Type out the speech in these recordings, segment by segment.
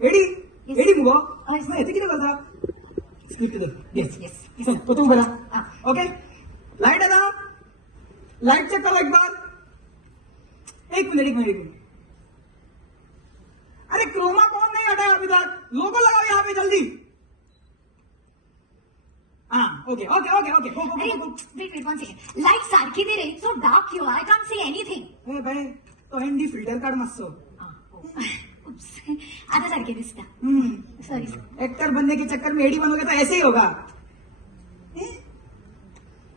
Eddy eddy मुगो हेचे कितें करता स्क्रिप्ट येस तो तू बरा ओके लाइट है ना लाइट चेक करो एक बार एक मिनट अरे क्रोमा कौन नहीं हटाया अभी तक लोगो लगाओ यहाँ पे जल्दी हाँ okay okay okay okay wait one second light सारखी दे रे so dark you I can't see anything ए भाई तो एनडी फिल्टर काढ मातसो आता सारखे दिसता सॉरी एक्टर बनने के चक्कर में एडी बनोगे तो ऐसे ही होगा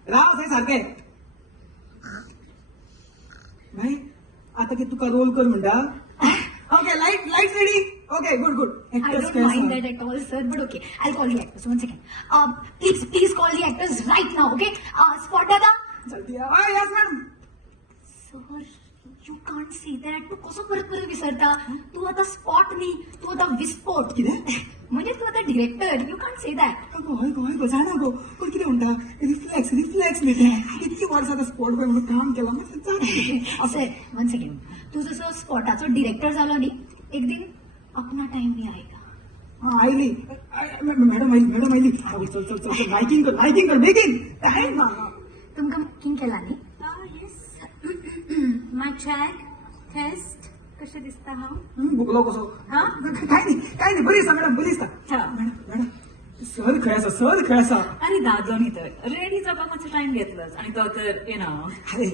राव से सारखे भाई आता की तुका रोल कर म्हणटा okay light ready okay good I don't mind that at all, sir, but okay. I'll call the actors. One second. Please call the actors right now, okay? Spot dada. जल्दी आ yes madam Sir, you can't say that. तू कसं परत विसरता तू आता spot नाही तू आता विस्फोट म्हणजे तू आता director you can't say that गो जाणा गो कोण किती म्हणता रिफ्लेक्स मिळते इतकी वर्ष आता स्पॉट बॉय म्हणून काम केलं मग सर वन सेकंड तू जसं स्पॉटाचो डिरेक्टर झालो नी एक दिन अपना टाइम भी आएगा हाँ आईली मॅडम आईली चल लाइटिंग कर बेगिन टाइम ना तुमका बुकिंग केला नी येस माय चॅक टेस्ट कसे दिसता हा बुकलो कसो हा काय नाही बरी असा मॅडम बरी असता मॅडम सहज खेळायचा अरे दादो नी तर रेडी जावपाक मातसो टाइम घेतलोच आणि तो तर अरे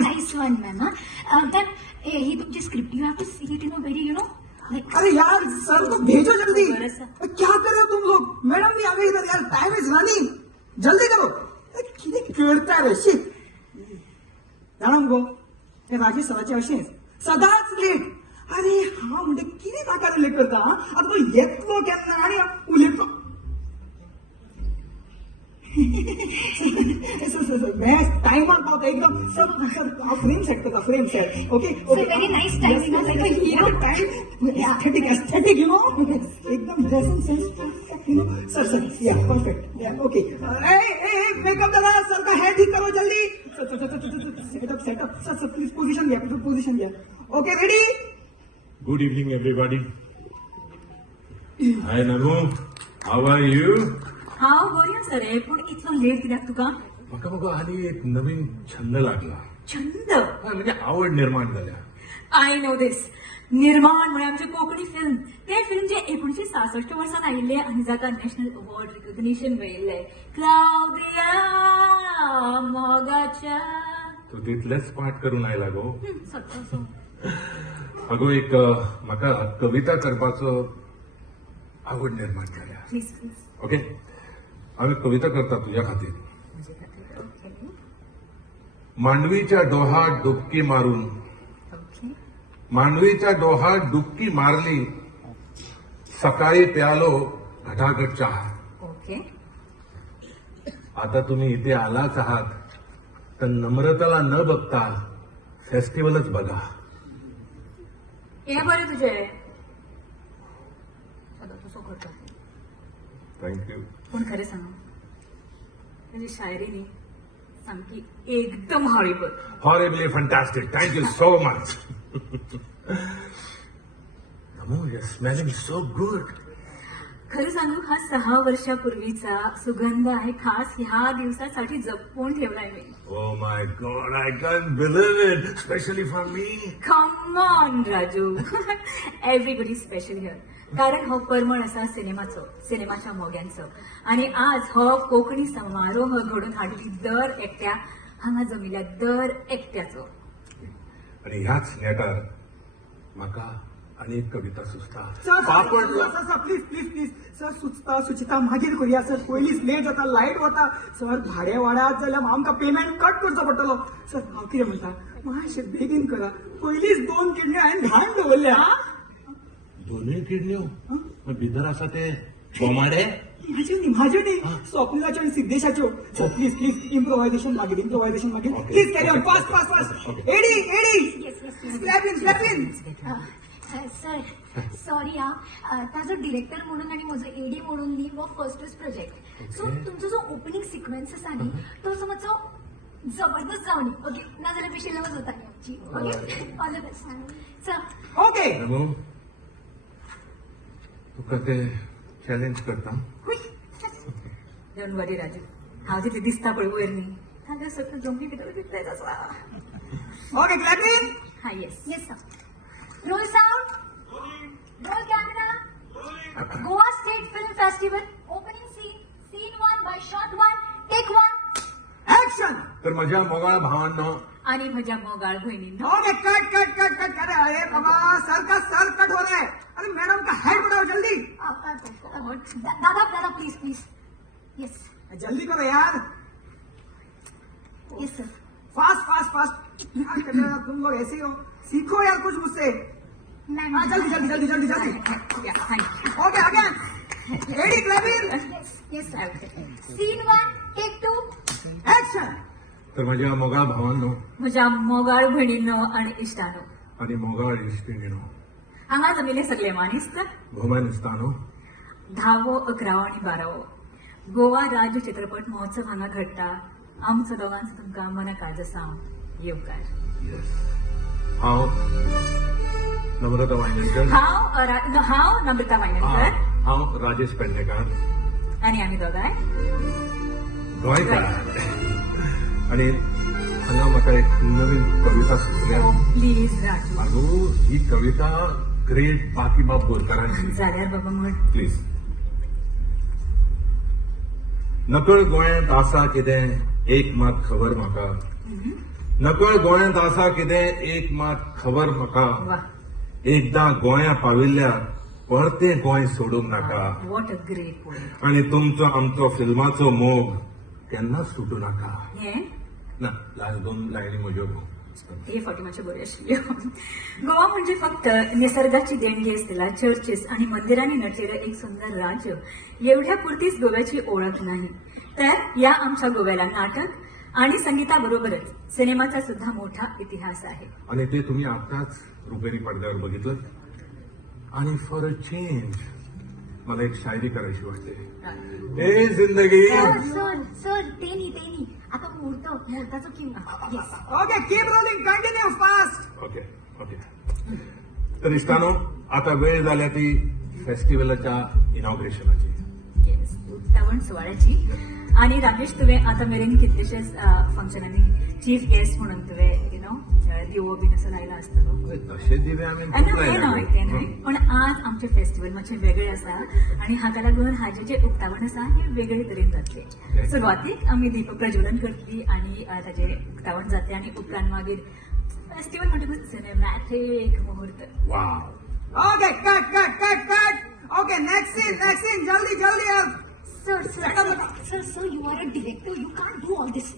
नाइस वन मॅम तर ही तुमची script you have to see it in a very you know अरे यार सर को भेजो जल्दी क्या कर रहे हो तुम लोग मैडम भी आ गई इधर यार टाइम इज रनिंग जल्दी करो किती खेळता रे शिट जाणा मुगो हे राजेश सराचे अशेंच सदांच लेट अरे हा म्हणजे किती नाकारे लेट करता आता तो येतलो केन्ना आणि उलयतलो टाइमर पावता एकदम फ्रेम सेट करता frame set okay very nice timing, like a hero. Time aesthetic you know एकदम dressing sense you know sir या परफेक्ट ओके मेकअप दादा सर का हेयर ठीक करो जल्दी सेटअप सर प्लीज पोजीशन घ्या okay ready Good evening, everybody. Hi, Nanu. How are you? हांव बरी आसा रे पूण इतलो लेट कित्याक तुका म्हाका मगो हाली एक नवीन छंद लागला छंद म्हणजे आवड निर्माण जाल्या आय नो दिस निर्माण म्हणजे आमचे कोंकणी फिल्म ते फिल्म जे 1966 वर्सान आयिल्ले आनी जाका नॅशनल अवॉर्ड रिकॉग्निशन मेळिल्ले क्लाउडिया मोगाच्या तू तितलेच पाठ करून आयला गो अगो एक म्हाका कविता करपाचो आवड निर्माण जाल्या प्लीज ओके हांव कविता करता तुझ्या खातीर मांडवीच्या डोहात डुबकी मारून मांडवीच्या डोहात डुबकी मारली सकाळी प्यालो घटाघट चहा ओके आता तुम्ही इथे आलाच आहात तर नम्रताला न बघता फेस्टिवलच बघा हे बरे तुझे तसो करता थँक्यू पूण खरें सांग तुजी शायरी न्ही सामकी एकदम horrible horribly fantastic thank you so much Namo you smelling so good खरं सांगू हा 6 वर्षापूर्वीचा सुगंध आहे खास ह्या दिवसासाठी जपून ठेवलाय मी Oh my God, I can't believe it, especially for me. Come on Raju everybody special here कारण हो परमळ असा सिनेमाच्या मोग्यांचो आणि आज हो कोंकणी समारोह घडून हाडली दर एकट्या हांगा जमिल्ल्या दर एकट्याचो आणि ह्याच नेटार म्हाका आनी एक कविता सुचता सर प्लीज सर सुचिता मागीर करूया सर पयलींच लेट जाता लायट वता सर भाडे वाडात जाल्यार आमकां पेमेंट कट करचो पडटलो सर हांव कितें म्हणटा मातशें बेगीन करा पयलींच 2 किडण्यो हांवें घाण दवरल्या दोनूय किडण्यो भितर आसा ते बोमाडे म्हाज्यो न्ही स्वप्निलाच्यो आनी सिद्धेशाच्यो सर प्लीज इम्प्रोवायझेशन मागीर please carry on fast AD slap in sir sorry ताजो डिरेक्टर म्हणून आणि म्हजो एडी म्हणून न्ही हो फर्स्टच प्रोजेक्ट सो तुमचो जो ओपनिंग सिक्वेन्स आसा न्ही तो समजो जबरदस्त जावं न्ही ओके नाजाल्यार पेशंट लवज जाता न्ही आमची okay all the best sir okay तुका ते चॅलेंज करता. डोंट वरी राजू, हांव तिथे दिसता पळय वयर न्ही, ताका सगळं जमनी भितर दिसताय तसा. Okay clapping. हा yes. Yes sir. Roll sound, roll camera. Goa state film festival opening scene 1 by shot 1 take 1. Action. तर माझ्या मोगाळ भावांनो आणि माझ्या मोगाळ बहिणींनो, okay cut cut cut cut. अरे बाबा सर का सर कट हो रहा है. अरे मैडम का हेड बढ़ाओ जल्दी. दादा प्लीज प्लीज. यस जल्दी करो यार. Yes sir. Fast fast fast. क्या कर रहे हो तुम लोग ऐसे ही हो. सीखो यार कुछ मुझसे. हाँ जल्दी जल्दी जल्दी जल्दी जल्दी. थँक्यू. ओके आगे. Ready clapping. Yes sir. Scene 1 take 2. Action. तर माझ्या मोगाळ भावांनो म्हज्या मोगाळ भयणींनो आणि इश्टानो, आणि मोगाळ इश्टिणीनो, हांगा जमिल्ले सगळे मानिस्त भोमान इस्तानो, 10वो 11वो आणि 12वो गोवा राज्य चित्रपट महोत्सव हांगा घडटा. आमचो दोगांचो तुमकां मनाकाळ सांग येवकार. हांव नम्रता वायनेकर. हांव नम्रता वायनेकर हांव राजेश पेडणेकार. आणि आम्ही दोगांय गोंयकार. आणि हांगा म्हाका एक नवीन कविता सुचल्या. प्लीज राजू. आगो ही कविता ग्रेट बाकीबाब बोरकारांची. जाल्यार बाबा म्हण. प्लीज. नकळ गोंयांत आसा कितें एक मात खबर म्हाका. नकळ गोंयांत आसा कितें एक मात खबर म्हाका. वा, एकदां गोंया पाविल्ल्यार परतें गोंय सोडूंक नाका. What a great poem. आणि तुमचो आमचो फिल्माचो मोग केन्नाच सुटू नाका. हे ना लास्ट 2 लायनी म्हज्यो. हे फावटी मातशें बऱ्यो आशिल्ल्यो. गोवा म्हणजे फक्त निसर्गाची देणगी असलेला चर्चेस आणि मंदिरांनी नटलेलं एक सुंदर राज्य एवढ्या पुरतीच गोव्याची ओळख नाही, तर या आमच्या गोव्याला नाटक आणि संगीताबरोबरच सिनेमाचा सुद्धा मोठा इतिहास आहे. आणि ते तुम्ही आताच रुपेरी पडद्यावर बघितलं. आणि फॉर अ चेंज मला एक शायरी करायची वाटते. ए जिंदगी. सर सर ते नाही आता मुहूर्ताचं cue. Yes. Okay keep rolling continue fast. Okay okay. तर इष्टानो आता वेळ झाल्या ती फेस्टिवलाच्या इनॉग्रेशनाची. येस, उत्तावण सोहळ्याची. आणि राजेश तुवें आता मेरेन कितलेशेच फंक्शनांनी चीफ गेस्ट म्हणून तुवें दिवो बीन असो लायला आसतलो. तशें दिवे आमी ते न्हय, पण आज आमचे फेस्टिवल मातशें वेगळे आसा आणि हाका लागून हाजे जे उक्तावण आसा हे वेगळे तरेन जातले. सुरवातीक आमी दीप प्रज्वलन करतली आणि ताजे उक्तावण जातले आणि उपरांत मागीर फेस्टिवल म्हणटकूच सिनेमॅटिक मुहूर्त. Wow. Okay cut cut cut cut. Okay next scene जल्दी जल्दी यार. Sir you are a director, you can't do all this.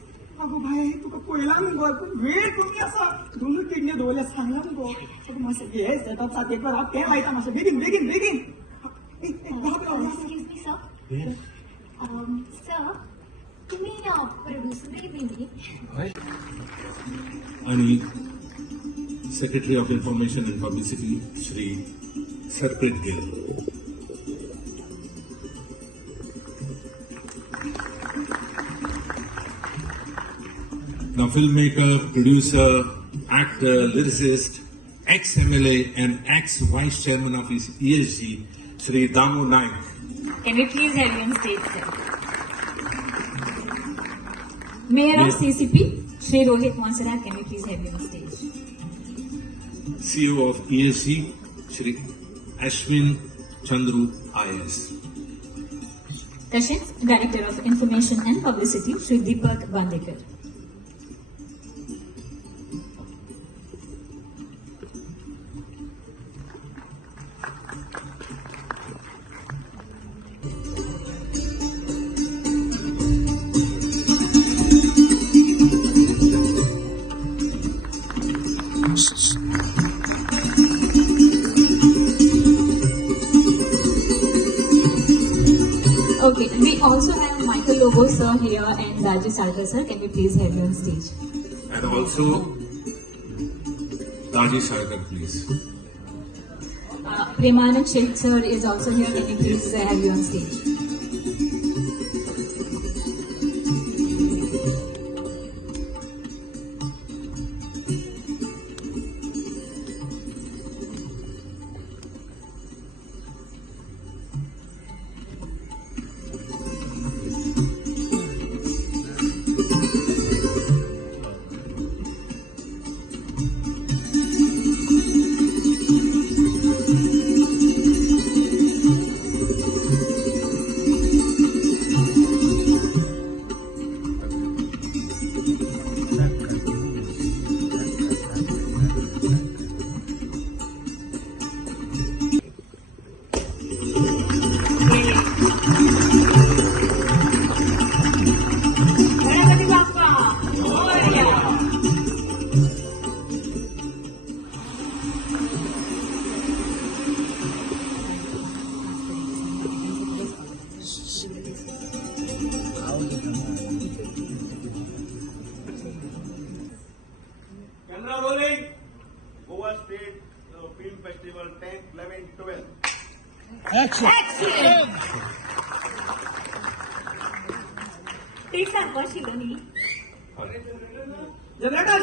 अगो भाई तुका पळयला न्हू गो वेळ कमी आसा. दोनूय किडनी दवरल्या सांगला न्हू गो. मातशें हे सेटअप सा पेपर हांव तें लायता मातशें बेगीन बेगीन बेगीन. Excuse me sir. सर तुम्ही प्रोड्युसर बी. आणि secretary of information and publicity Shri Sarpreet gill. Now, filmmaker, producer, actor, lyricist, ex-MLA and ex-vice chairman of ESG, Shri Damu Naik. Can we please have you on stage, sir? Mayor of CCP, Shri Rohit Mansara, can we please have you on stage? CEO of ESG, Shri Ashwin Chandru IS. तसेच director of information and publicity Shri Deepak Bandekar. Okay, we also have Michael Lobo sir here and Rajesh Sarkar sir. Can we please have you on stage? And also, Rajesh Sarkar, please. Premanand Sheikh sir is also here. Can we please have you on stage? ते सांगवा शिलोनी generator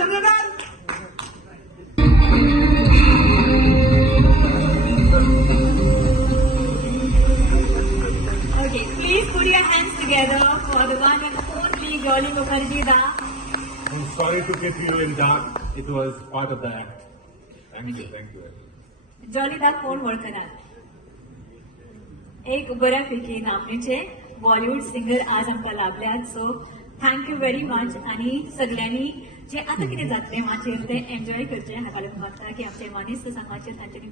Okay, please put your hands together for the one and only Jolly Mukherjee da. I'm sorry to keep you in dark. It was part of the act. Thank you, thank you. Jolly दा कोण वळखनात. एक बऱ्यापैकी नामनेचे Bollywood singer आज आमकां लाभल्यात. So thank you very much. आणि सगळ्यांनी जे आता कितें जातलें माचेर ते एन्जॉय करचें हाका लागून मागता की आमचे मनीस सांगाचेर तांच्यांनी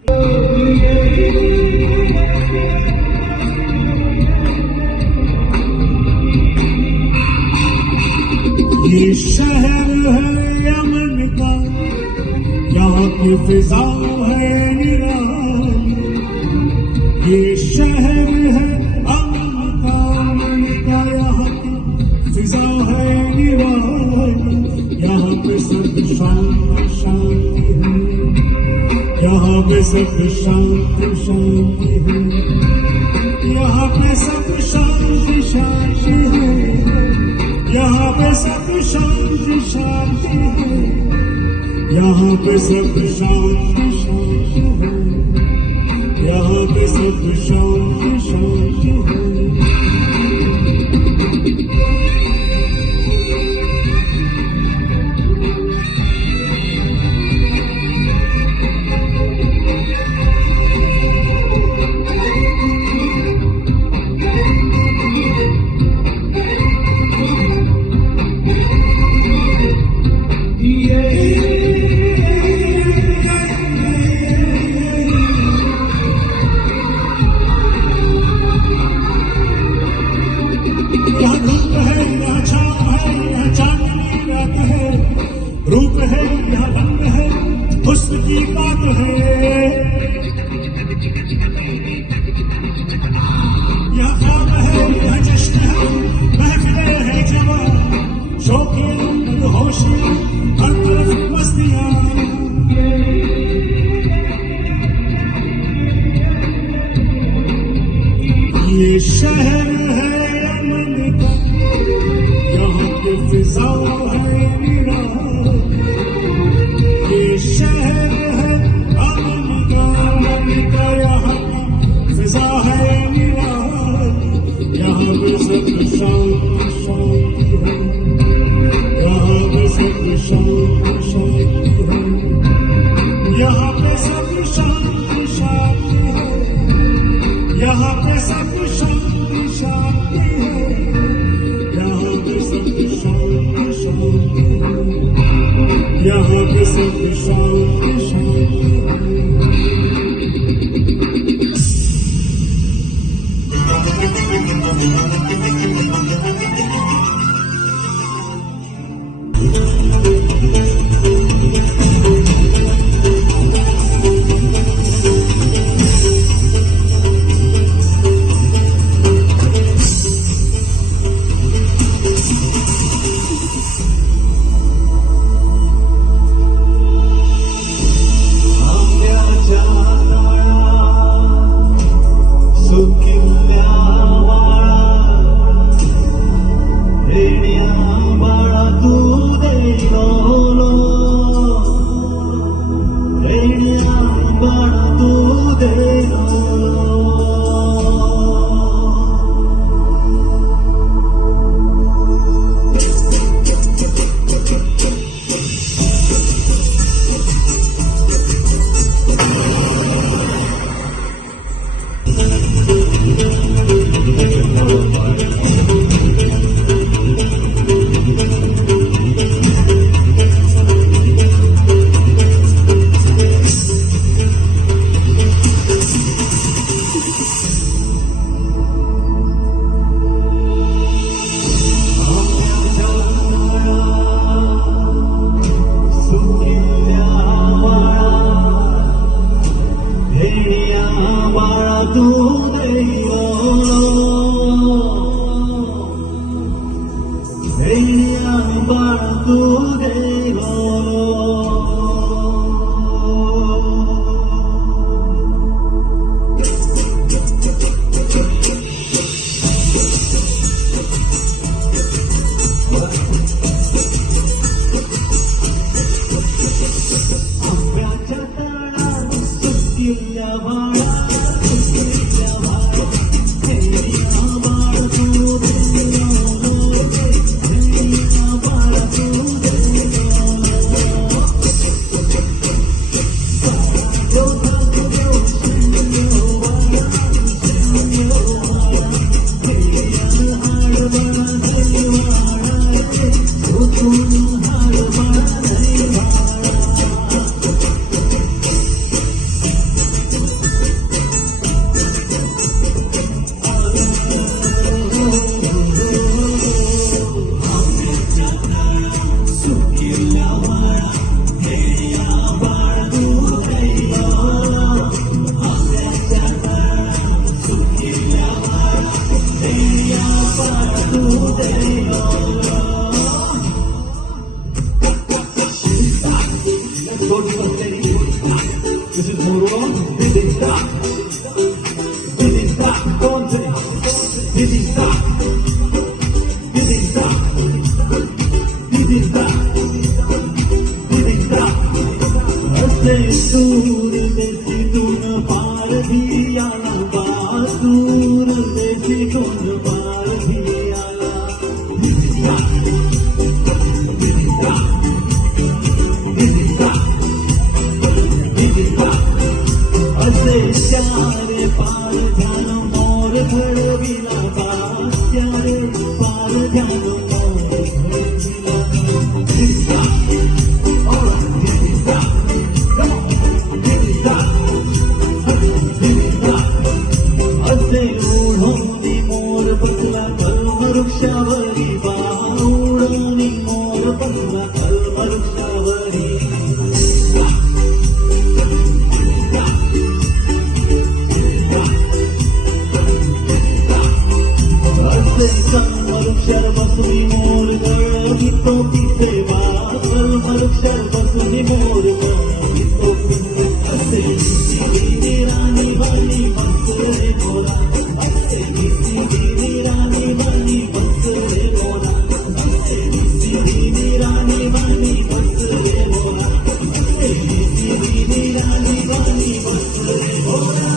ये शहर है यमन का, यहाँ की फिजा है निराली. ये शहर है अमन का, यहाँ की फिजा है निराली. यहाँ पे सब शांति शांति है, यहाँ पे सब शांति शांति है, यहाँ पे सब शांति शांति है, यहाँ पे सब शांति शांति है, यहाँ पे सब शांति शांति है, यहाँ पे सब शांति शांति है. रूप है यह रंग है, हुस्न की बात है. यह ख्वाब है यह जश्न है, महफिलें है जवां, शौकीन होशियां, हर तरफ मस्तियां. ये शहर है अमन का, यहाँ पे फिजा है निराली. ये शहर है अमन का, यहाँ की फिजा है निराली. यहाँ पे सब शांति शांति है, यहाँ पे सब शांति शांति है, यहाँ पे सब शांति शांति है, यहाँ पे सब शांति शांति है, यहाँ पे सब शांति शांति है, यहाँ पे सब शांति शांति है. This is Moro. Diddy stop. Diddy stop. Don't say. Diddy stop. Diddy stop. Diddy stop. Diddy stop. असे दूर देशीतून पार भी आला बा दूर देशीतून पार भी आला Diddy stop. Diddy stop. Diddy stop. Diddy stop. असे चारे पार ध्यान मोर घडविला बा चारे पार ध्यान मोर घडविला Diddy stop. All right, Diddy stop. Come on, Diddy stop. Diddy stop. असे ओढोनी मोर बसला कल्मवृक्षावरी बा ओढोनी मोर बसला कल्मवृक्षावरी कल्मवृक्षावर बसून मोर गळवितो पिसे बा कल्मवृक्षावर बसून मोर गळवितो पिसे असे निसिगिनी राणी बाली बसले मोरा असे निसिगिनी राणी बाली बसले मोरा असे निसिगिनी राणी बाली बसले मोरा असे निसिगिनी राणी बाली बसले मोरा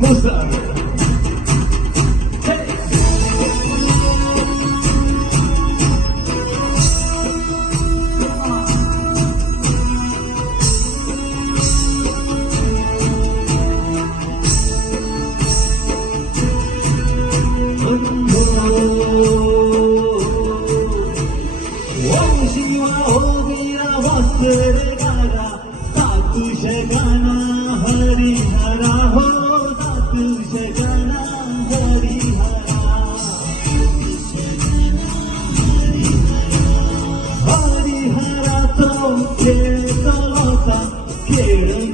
Musa.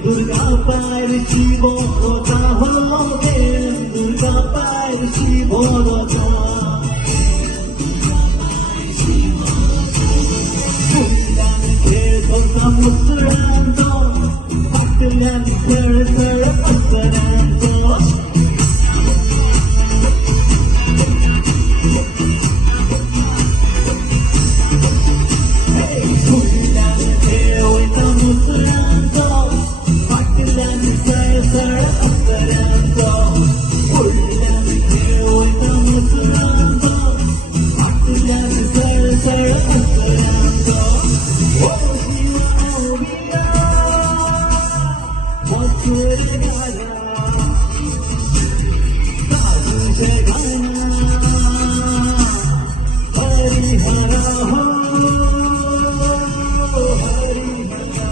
दुर्गा पारशी बोलता हो दुर्गा पारशी बोलता फुलांनी खेळतो मुसळांचो फाटल्यान सळसळ पसरांचो फुलांनी खेळतो मुसळांचो फाटल्यान सळसळ पसरांचो फुलांनी खेळतो मुसळांचो फाटल्यान सळसळ पसरांचो ओ शिवा ओ वीरा मथुर गाला साधूचे गाना हरिहरा हो हरिहरा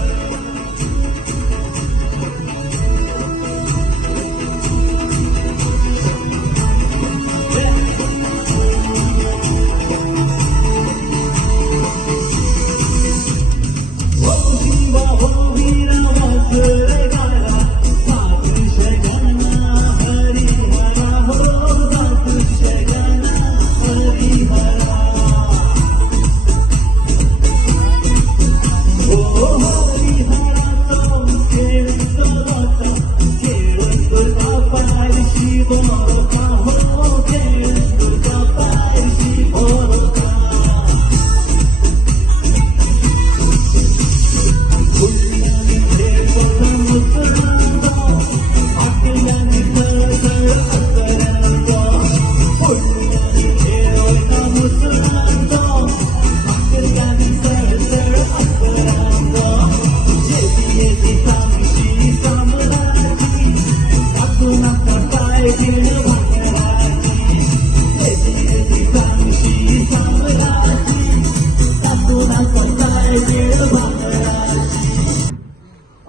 ओ शिवा ओ वीरा मथुर गाला साधूचे गाना हरिहरा हो साधूचे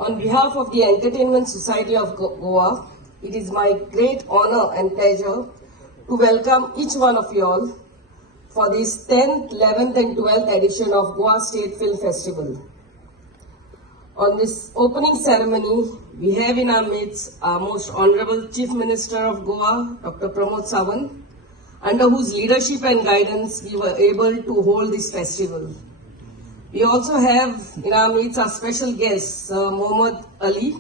On behalf of the Entertainment Society of Goa, it is my great honor and pleasure to welcome each one of you all for this 10th, 11th and 12th edition of Goa State Film Festival. On this opening ceremony, we have in our midst our most honorable Chief Minister of Goa, Dr. Pramod Sawant, under whose leadership and guidance we were able to hold this festival. We also have in our midst our special guest, Sir Mohammad Ali,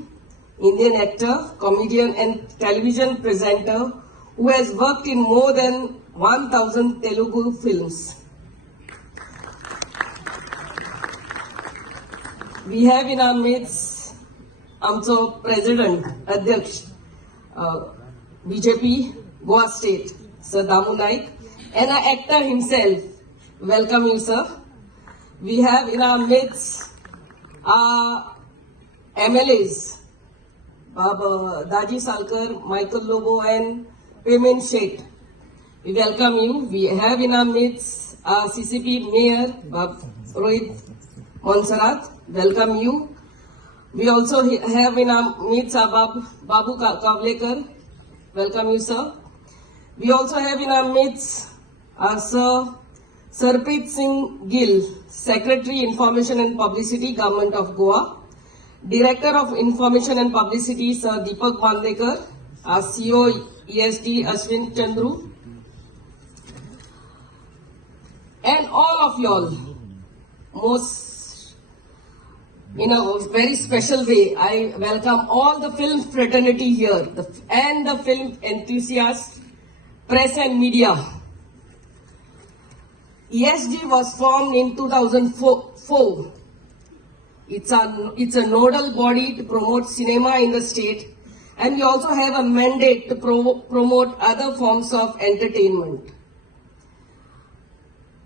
Indian actor, comedian and television presenter who has worked in more than 1,000 Telugu films. We have in our midst आमचो President, Adhyaksh, BJP, Goa State, Sir Damu Naik, and our actor himself. Welcome you, sir. We have in our midst our MLAs, Baba Daji Salkar, Michael Lobo and Payman Sheikh. We welcome you. We have in our midst our CCP Mayor, Bab Rohit Monsarat. Welcome you. We also have in our midst our Babu Kavlekar. Welcome you, sir. We also have in our midst our Sir Sarpreet Singh Gill, Secretary Information and Publicity, Government of Goa. Director of Information and Publicity, Sir Deepak Bandekar. Our CEO ESD Ashwin Chandru. And all of y'all, most in a very special way, I welcome all the film fraternity here and the film enthusiasts, press and media. ESG was formed in 2004. It's a nodal body to promote cinema in the state, and we also have a mandate to promote other forms of entertainment.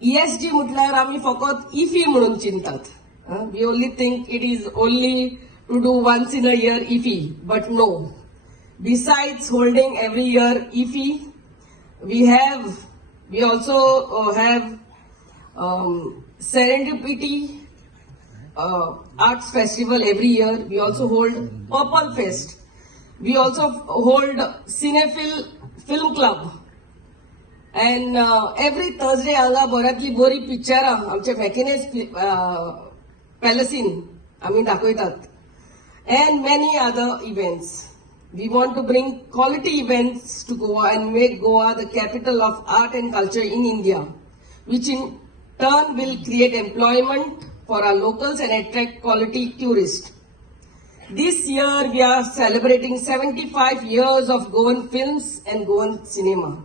ESG म्हटल्यार आमी फकत IFFI म्हणून चिंतात. We only think it is only to do once in a year IFFI, but no. Besides holding every year IFFI, we also have Serendipity Arts Festival every year. We also hold Purple Fest. We also hold Cinephile Film Club. And every Thursday हांगा बऱ्यांतली बरी पिक्चरां आमचे मॅकिनेस पॅलसीन आमी दाखयतात. And many other events. We want to bring quality events to Goa and make Goa the capital of art and culture in India, which in turn will create employment for our locals and attract quality tourists. This year we are celebrating 75 years of Goan films and Goan cinema.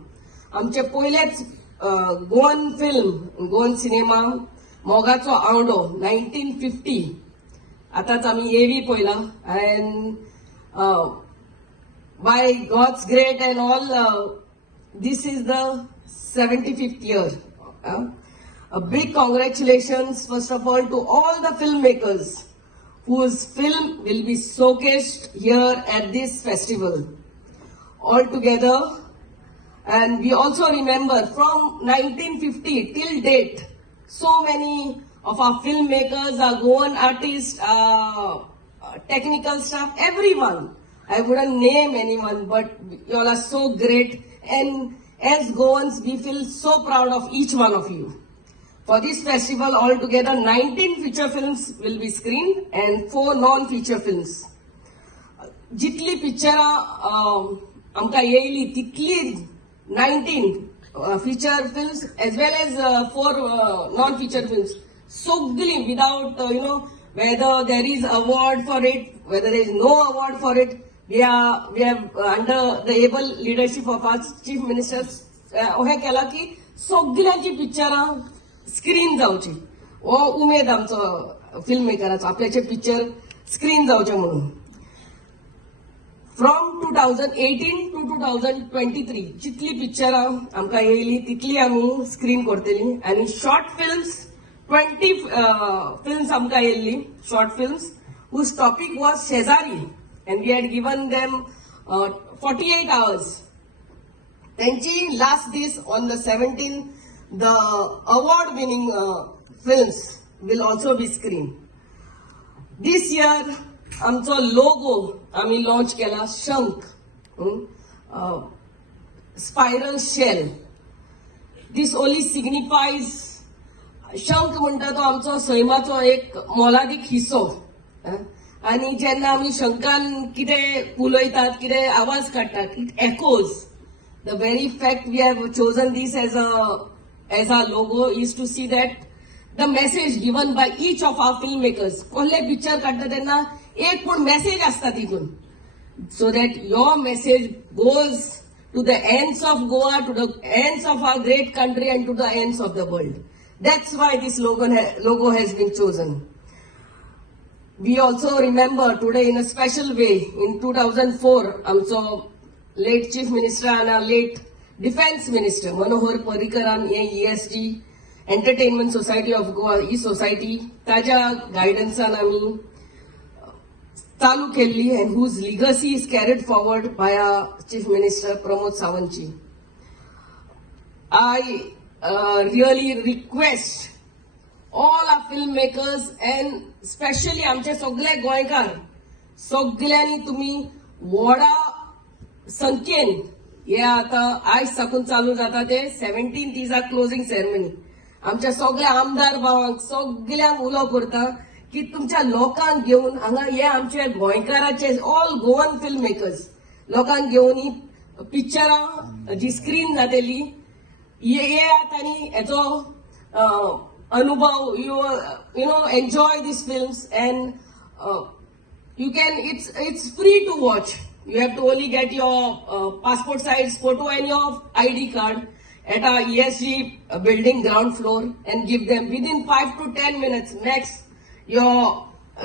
आमचे पयलेच Goan film Goan cinema मोगाचो आवडो 1950 आतांच आमी एवी पयला and by God's grace and all this is the 75th year. A big congratulations first of all to all the filmmakers whose film will be showcased here at this festival. All together, and we also remember from 1950 till date, so many of our filmmakers, our Goan artists, technical staff, everyone. I wouldn't name anyone, but you all are so great. And as Goans, we feel so proud of each one of you. For this festival, altogether 19 feature films will be screened and 4 non-feature films. जितली पिक्चरां आमकां येयली तितली 19 feature films as well as 4 non-feature films. Sogli without whether there is award for it, whether there is no award for it, we have under the able leadership of our chief minister हे केला की सगळ्यांची पिक्चरां screen जावची हो उमेद आमचो film मेकराचो आपल्याचे picture screen जावचे म्हणून. From 2018 to 2023 जितली पिक्चरां आमकां येयली तितली आमी स्क्रीन करतली आनी शॉर्ट फिल्म्स 20 फिल्म्स आमकां येयल्ली short films whose topic was शेजारी and we had given them 48 hours. त्यांची last this on the 17th the award winning films will also be screened. This year आमचो लोगो आम्ही launch केला शंख spiral shell. दिस only सिग्निफायज शंख म्हणटा तो आमचो सैमाचो एक मोलादीक हिस्सो आणि जेन्ना आमी शंखान कितें उलयतात कितें आवाज काडटात it echoes. The very fact we have chosen this as a logo is to see that the message given by each of our film makers. कसले पिक्चर काडटा तेन्ना एक पण मेसेज असता तितून so that your message goes to the ends of Goa to the ends of our great country and to the ends of the world. That's why this logo has been chosen. We also remember today in a special way in 2004 आमचो late chief minister and our late defense minister Manohar Parrikaran ESG Entertainment Society of Goa he society ताज्या गायडन्सान आमी चालू केल्ली and whose legacy is carried forward by our chief minister Pramod Sawantji. I really request all our filmmakers and especially आमचे सगळे गोंयकार सगळ्यांनी तुम्ही व्हडा संख्येन हे आता आयज साकून चालू जाता ते 17th is a closing ceremony. आमच्या सगळ्या आमदार भावांक सगळ्यांक उलो करता की तुमच्या लोकांक घेऊन हांगा हे आमचे गोंयकाराचे ऑल गोवन फिल्म मेकर्स लोकांक घेऊन ही पिक्चरां जी स्क्रीन जातली येयात आनी हेचो अनुभव you know enjoy these films and you can it's free to watch. You have to only get your passport size photo and your ID card at our ESG building ground floor and give them within 5 to 10 minutes max. Your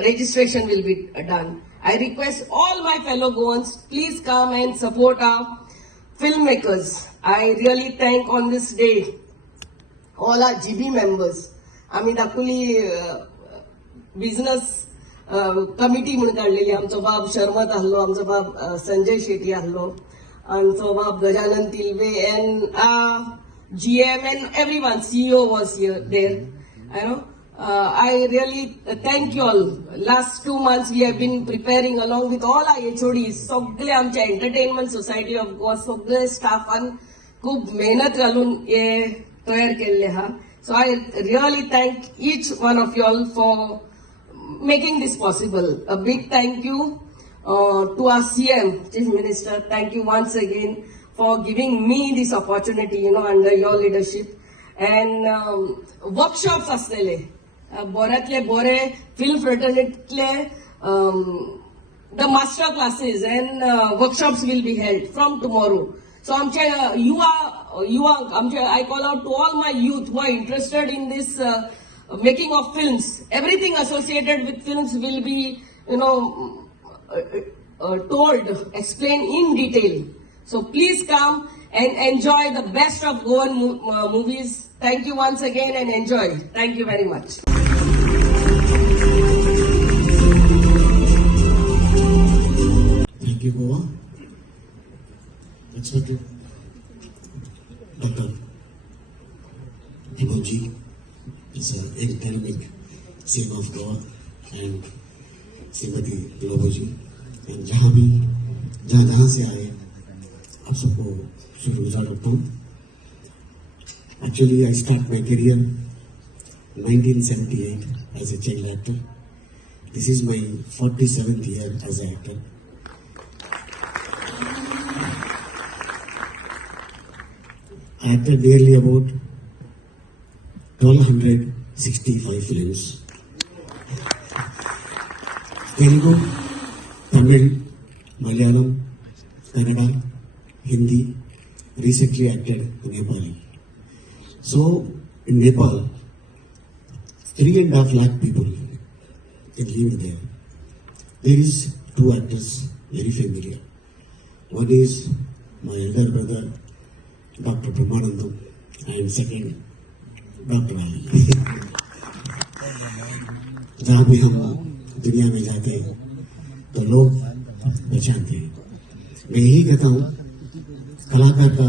registration will be done. I request all my fellow Goans, please come and support our filmmakers. I really thank on this day all our GB members. आम्ही दाखवली business committee म्हणून काढलेली. आमचो बाब शर्मत आहलो, आमचो बाब संजय शेट्टी आहलो, आमचो बाब Gajanan तिलवे and GM and everyone, CEO was there. You know, I really thank you all. Last 2 months we have been preparing along with all our HODs. सगळे आमच्या एंटरटेनमेंट सोसायटी ऑफ गोवा सगळे स्टाफान खूप मेहनत घालून हे तयार केल्ले हा. So I really thank each one of you all for making this possible. A big thank you to our CM, Chief Minister. Thank you once again for giving me this opportunity, under your leadership. And workshops astele. Boratle bore film fraternity the master classes and workshops will be held from tomorrow. So I call out to all my youth who are interested in this making of films. Everything associated with films will be, told, explained in detail. So please come and enjoy the best of Goan movies. Thank you once again and enjoy. Thank you very much. Thank you, Goa. That's what Dr. Himoji is a dynamic CM of Goa and Srimati Loboji. And जहाँ से आए आप सबको शुक्रगुजार रखता हूँ. Actually, I start my career 1978 as a child actor. This is my 47th year as an actor. I acted nearly about 1265 films. Telugu, Tamil, Malayalam, Kannada, Hindi, recently acted in Nepali. So in Nepal, 3.5 lakh people can live there. There is 2 actors very familiar. One is my elder brother, Dr. Brahmanandam, and second, Dr. Ali. जहाँ भी हम दुनिया में जाते हैं तो लोग पहचानते हैं. मैं यही कहता हूँ, कलाकार का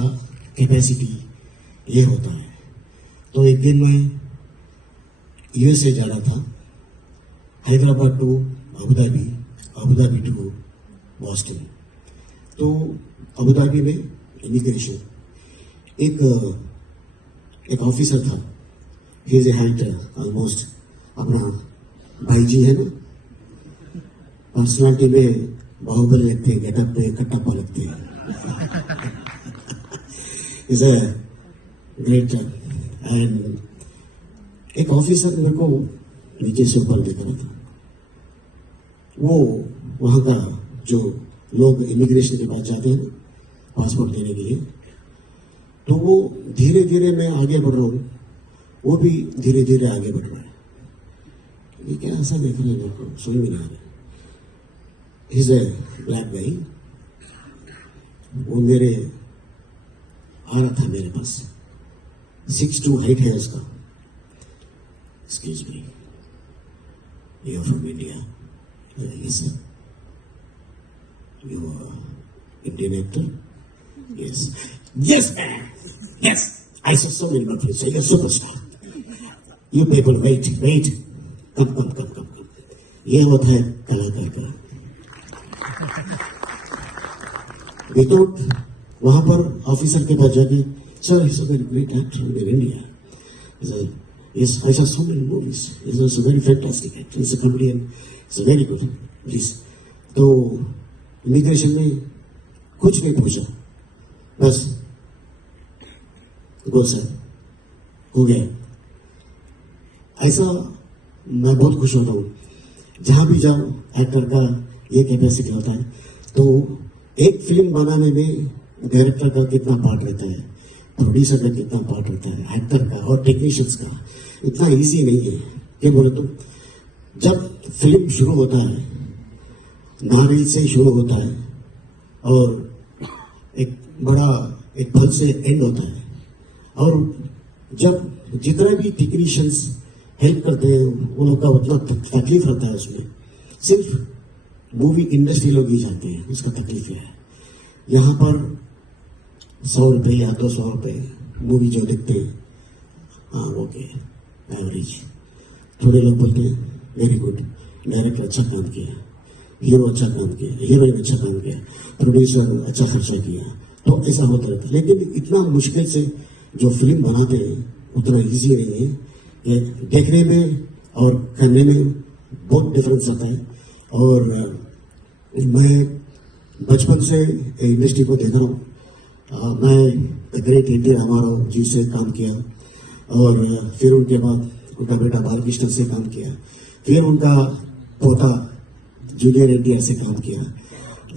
कैपेसिटी ये होता है. तो एक दिन मैं यूएसए जा रहा था, Hyderabad to Abu Dhabi, Abu Dhabi to Boston. तो अबुधाबी में इमिग्रेशन एक ऑफिसर था. He is a height almost अपना भाई जी है ना, पर्सनालिटी में बाहुबली लगते हैं, गेटअप पे कट्टापा लगते हैं. इज ए ग्रेट एंड एक ऑफिसर मेरे को नीचे से ऊपर देख रहा था. वो वहां का जो लोग इमिग्रेशन के पास जाते हैं पासपोर्ट देने के लिए, तो वो धीरे धीरे मैं आगे बढ़ रहा हूँ, वो भी धीरे धीरे आगे बढ़ रहा है. ये क्या ऐसा देख रहे हैं, मेरे को समझ में नहीं आ रहा. इज ए ब्लैक गाई. वो मेरे आ रहा था मेरे पास, 6'2" हाइट है उसका. Excuse me, you are from India? Yes sir. You are Indian actor? Yes. Yes man, yes. I saw so many of you, so you're a superstar. You people, wait. Come. ये होता है कलाकार का. Without वहां पर officer के pass जाके, sir is a very great actor in India. Yes, I saw so many movies. He's also very fantastic actor. He's a comedian. He's very good. Please. तो immigration में कुछ नहीं पूछा, बस गो सर, हो गया. ऐसा मैं बहुत खुश होता हूँ. जहां भी जाओ एक्टर का ये कैपेसिटी होता है. तो एक फिल्म बनाने में डायरेक्टर का कितना पार्ट रहता है, प्रोड्यूसर का कितना पार्ट रहता है, एक्टर का और टेक्नीशियंस का. इतना इजी नहीं है. क्या बोले तो, जब फिल्म शुरू होता है, नारियल से शुरू होता है और एक फल से एंड होता है. और जब जितना भी टेक्नीशियंस हेल्प करते हैं, वो लोग का उतना तकलीफ रहता है उसमें. सिर्फ मूवी इंडस्ट्री लोग ही जानते हैं उसका तकलीफ है. यहाँ पर 100 रुपये या 200 रुपये मूवी जो देखते हैं, हाँ ओके, एवरेज. थोड़े लोग बोलते हैं वेरी गुड, डायरेक्टर अच्छा काम किया, हीरो अच्छा काम किया, हीरोइन अच्छा काम किया, प्रोड्यूसर अच्छा खर्चा किया. तो ऐसा होता रहता है. लेकिन इतना मुश्किल से जो फिल्म बनाते हैं उतना इजी नहीं है. ये देखने में और करने में बहुत डिफरेंस आता है. और मैं बचपन से इंडस्ट्री को देख रहा हूँ. मैं ग्रेट एनटी रामाराव जी से काम किया, और फिर उनके बाद उनका बेटा बालकृष्ण से काम किया, फिर उनका पोता जूनियर एनटीआर से काम किया.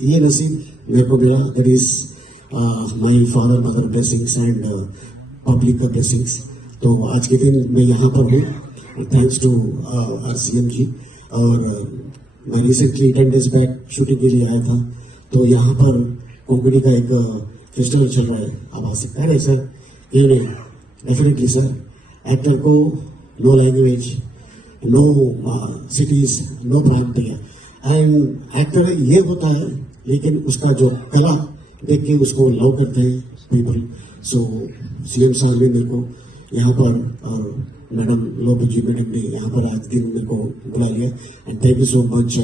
ये नसीब मेरे को मिला. That is my father mother blessings end public का ब्लेसिंग्स. तो आज के दिन मैं यहाँ पर हूँ थैंक्स टू आर सीएम जी. और मैं रिसेंटली 10 days बैक शूटिंग के लिए आया था. तो यहाँ पर कोंकणी का एक फेस्टिवल चल रहा है, आप आ सकते हैं सर? ये नहीं, डेफिनेटली सर. एक्टर को no language, no cities, no प्रांतीय. एंड एक्टर ये होता है, लेकिन उसका जो कला देख के उसको लव करते हैं पीपल. सो सीएम साहब ने मेरे को यहाँ पर, और मैडम लोबी जी मैडम ने यहाँ पर आज दिन मेरे को बुला लिया. End thank you so much.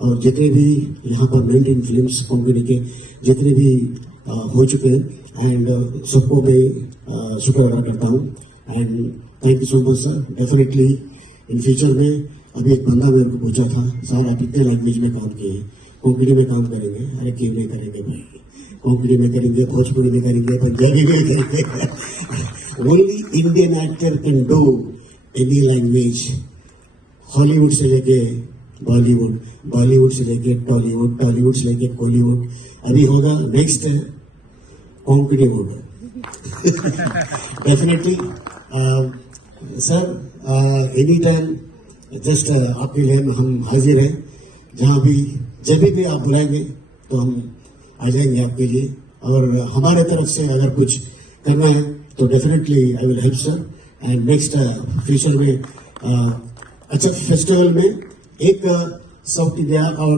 और जितने भी यहाँ पर 19 फिल्म्स कोंकणी के जितने भी हो चुके हैं, एंड सबको मैं शुक्र अदा करता हूँ. End thank you so much sir. Definitely in future में, अभी एक बंदा मेरे को पूछा था, सर आप इतने लैंग्वेज में काम किए, कोंकणी में काम करेंगे? अरे क्यों नहीं करेंगे भाई, कोंकणी में करेंगे, भोजपुरी में करेंगे, पंजाबी में करेंगे. Only Indian actor can do any language. Hollywood से लेके बॉलीवुड, बॉलीवुड से लेके टॉलीवुड, टॉलीवुड से लेके कॉलीवुड, अभी होगा next Konkani would. Definitely sir, any time just आपके लिए हम हाजिर हैं. जहाँ भी जब भी आप बुलाएंगे तो हम आ जाएंगे आपके लिए. और हमारे तरफ से अगर कुछ करना है तो definitely I will help sir. End next future में अच्छा फेस्टिवल में एक साउथ इंडिया और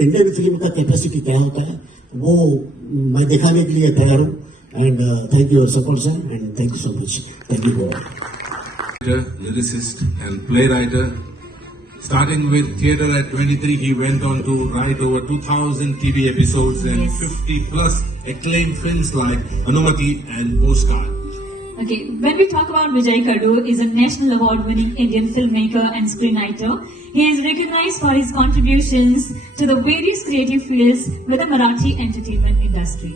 इंडियन फिल्म का कैपेसिटी क्या होता है वो मैं दिखाने के लिए तैयार हूँ. End thank you support sir, end thank you so much. Thank you. Lyricist and playwriter. Starting with theatre at 23, he went on to write over 2,000 TV episodes and Yes. 50 plus acclaimed films like Anumati and Postcard. Okay, when we talk about Vijay Kadu, is a national award-winning Indian filmmaker and screenwriter. He is recognized for his contributions to the various creative fields with the Marathi entertainment industry.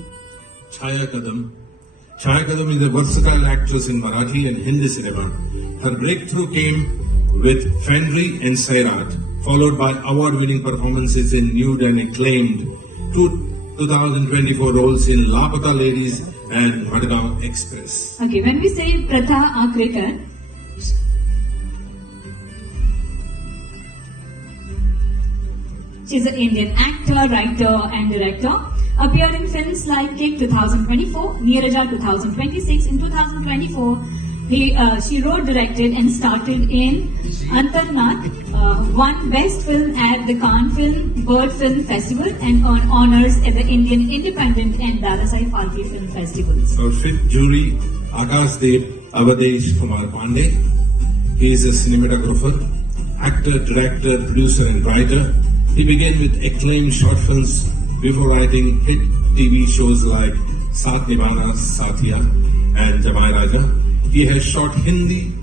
Chaya Kadam. Chaya Kadam is a versatile actress in Marathi and Hindi cinema. Her breakthrough came with Fenry and Sairat, followed by award-winning performances in nude and acclaimed 2024 roles in Lapata Ladies and Madgaon Express. Okay, when we say Pratha Akrekar, she's an Indian actor, writer and director. Appeared in films like Kick 2024, Neeraja 2026. In 2024, she wrote, directed and started in Antarnath, won Best Film at the Cannes Bird Film Festival and earned honors at the Indian Independent and Dadasai Phalke Film Festivals. Our fifth jury, Akash Dev Avadesh Kumar Pandey. He is a cinematographer, actor, director, producer and writer. He began with acclaimed short films before writing hit TV shows like Saath Nibhana Saathiya and Jamai Raja. He has shot Hindi,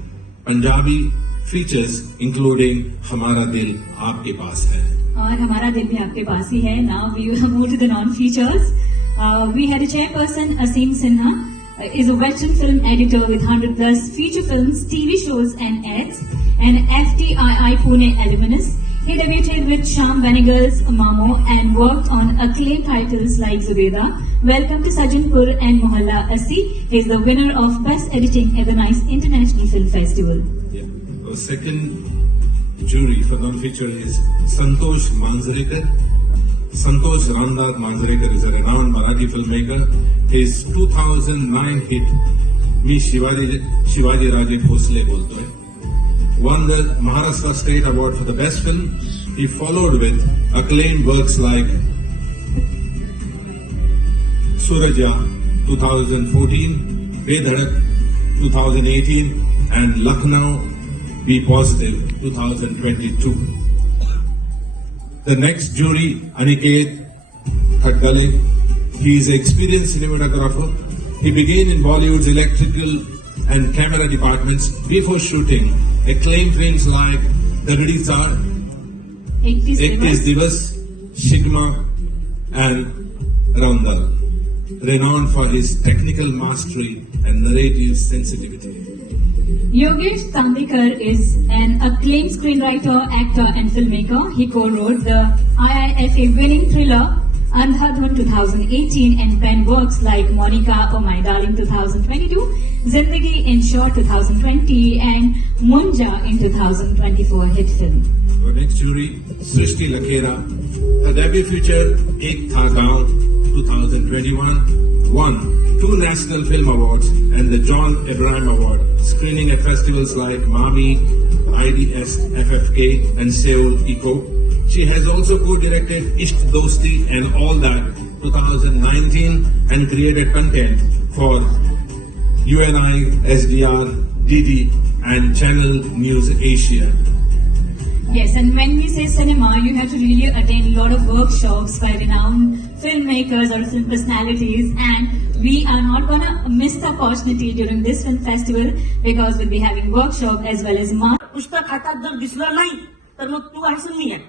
Punjabi features including Hamara Dil Aapke Paas Hai. और हमारा दिल भी आपके pass ही है. Now we will move to the non-features. We had a chairperson, Asim Sinha, is a veteran film editor with 100 plus feature films, TV shows and ads, and FTII Pune alumnus. He debuted with Sham Benegal's Mamo and worked on acclaimed titles like Zubeda, Welcome to Sajanpur and Mohalla Assi. He is the winner of Best Editing at the NICE International Film Festival. Yeah. Our second jury for non-feature is Santosh Manzarekar. Santosh Ramdas Manzarekar is a renowned Marathi filmmaker. His 2009 hit Me Shivaji Raje Khosle Bolto Hai won the Maharashtra State Award for the Best Film. He followed with acclaimed works like Surajya 2014, Bedhadak 2018 and Lucknow Be Positive 2022. The next jury, Aniket Khadgale. He is an experienced cinematographer. He began in Bollywood's electrical and camera departments before shooting acclaimed films like Dagdi Tsar, 80s Divas, Shigma and Raundal, renowned for his technical mastery and narrative sensitivity. Yogesh Tandekar is an acclaimed screenwriter, actor and filmmaker. He co-wrote the IIFA winning thriller Andhadhun 2018 and penned works like Monica or My Darling 2022, Zindagi in Short 2020 and Munja in 2024 hit film. Our next jury, Srishti Lakhera. Her debut feature, Ek Tha Gaon 2021, won 2 National Film Awards and the John Abraham Award, screening at festivals like Mami, IDS, FFK and Seoul Eco. She has also co-directed Ishq Dosti and All That 2019 and created content for UNI, SDR, DD and Channel News Asia. Yes, and when we say cinema, you have to really attend a lot of workshops by renowned filmmakers or film personalities, and we are not going to miss the opportunity during this film festival because we'll be having workshop as well as पुस्तक हातात जर दिसलं नाही तर मग तू आहेस मी आहे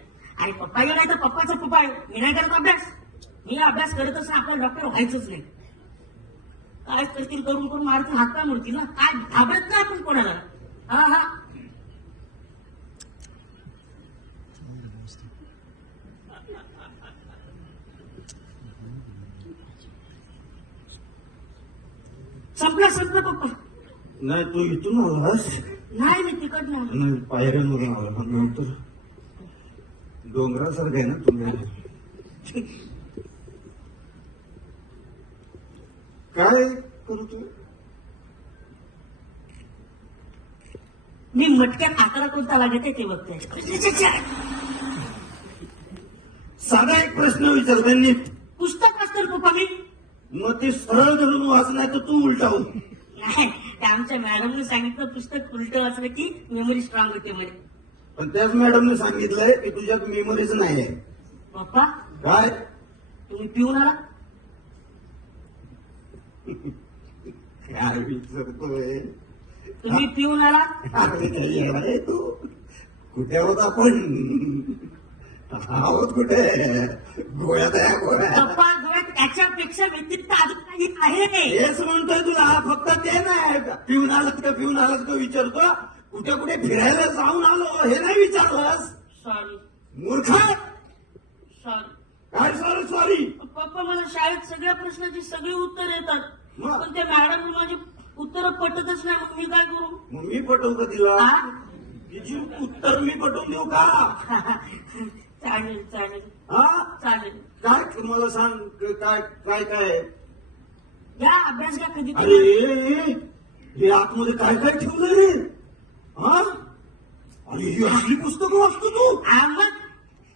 आणि पप्पा येणार तर पप्पाचा पप्पा आहे. मी नाही करत अभ्यास. मी अभ्यास करत असं आपल्याला डॉक्टर व्हायचंच नाही. काय करतील करून करून मारतील हात काय मोडतील ना. काय घाबरत नाही आपण कोणाला. हा हा संपला पप्पा. नाही तू इथून आलास नाही मी तिकडनं. नाही पायऱ्यांवरून आला नंतर डोंगरासारखं आहे ना तुम्ही. काय करू तू? मी मटक्यात आकडा कोणता लागत आहे ते बघतोय. साधा एक प्रश्न विचारतोय नीट. पुस्तक वाचतो रे पप्पा मी. मग ते सरळ धरून वाच नाही तर तू उलटावून. नाही ते आमच्या मॅडमने सांगितलं पुस्तक उलट वाचलं की मेमरी स्ट्रॉंग होते म्हणे. पण त्याच मॅडमने सांगितलंय की तुझ्यात मेमरीच नाही आहे. पप्पा काय तुम्ही पिऊन आला. काय विचारतोय? तुम्ही पिऊन आला. अरे काय येणार आहे तू? कुठे आहोत आपण? आहोत कुठे? गोळ्यात आहे गोळ्या. पप्पा गोव्यात त्याच्यापेक्षा व्यतिरिक्त अजून काही आहे. हेच म्हणतोय तुला, फक्त ते नाही. पिऊन आलात का विचारतो. कुठे कुठे फिरायला जाऊन आलो हे नाही विचारलंस. सॉरी मूर्खा. सॉरी. काय सॉरी? पप्पा मला शाळेत सगळ्या प्रश्नाची सगळी उत्तर येतात. मग? पण त्या मॅडम माझी उत्तर पटतच नाही. मग मी काय करू? मग मी पटवू का तिला? हा? तिची उत्तर मी पटवून देऊ का? चालेल चालेल हा चालेल. काय मला सांग. काय काय काय या अभ्यास घ्या कधी अरे हे आतमध्ये काय काय ठेवलंय रे? हा अरे ही असली पुस्तकं वाचतो तू? मग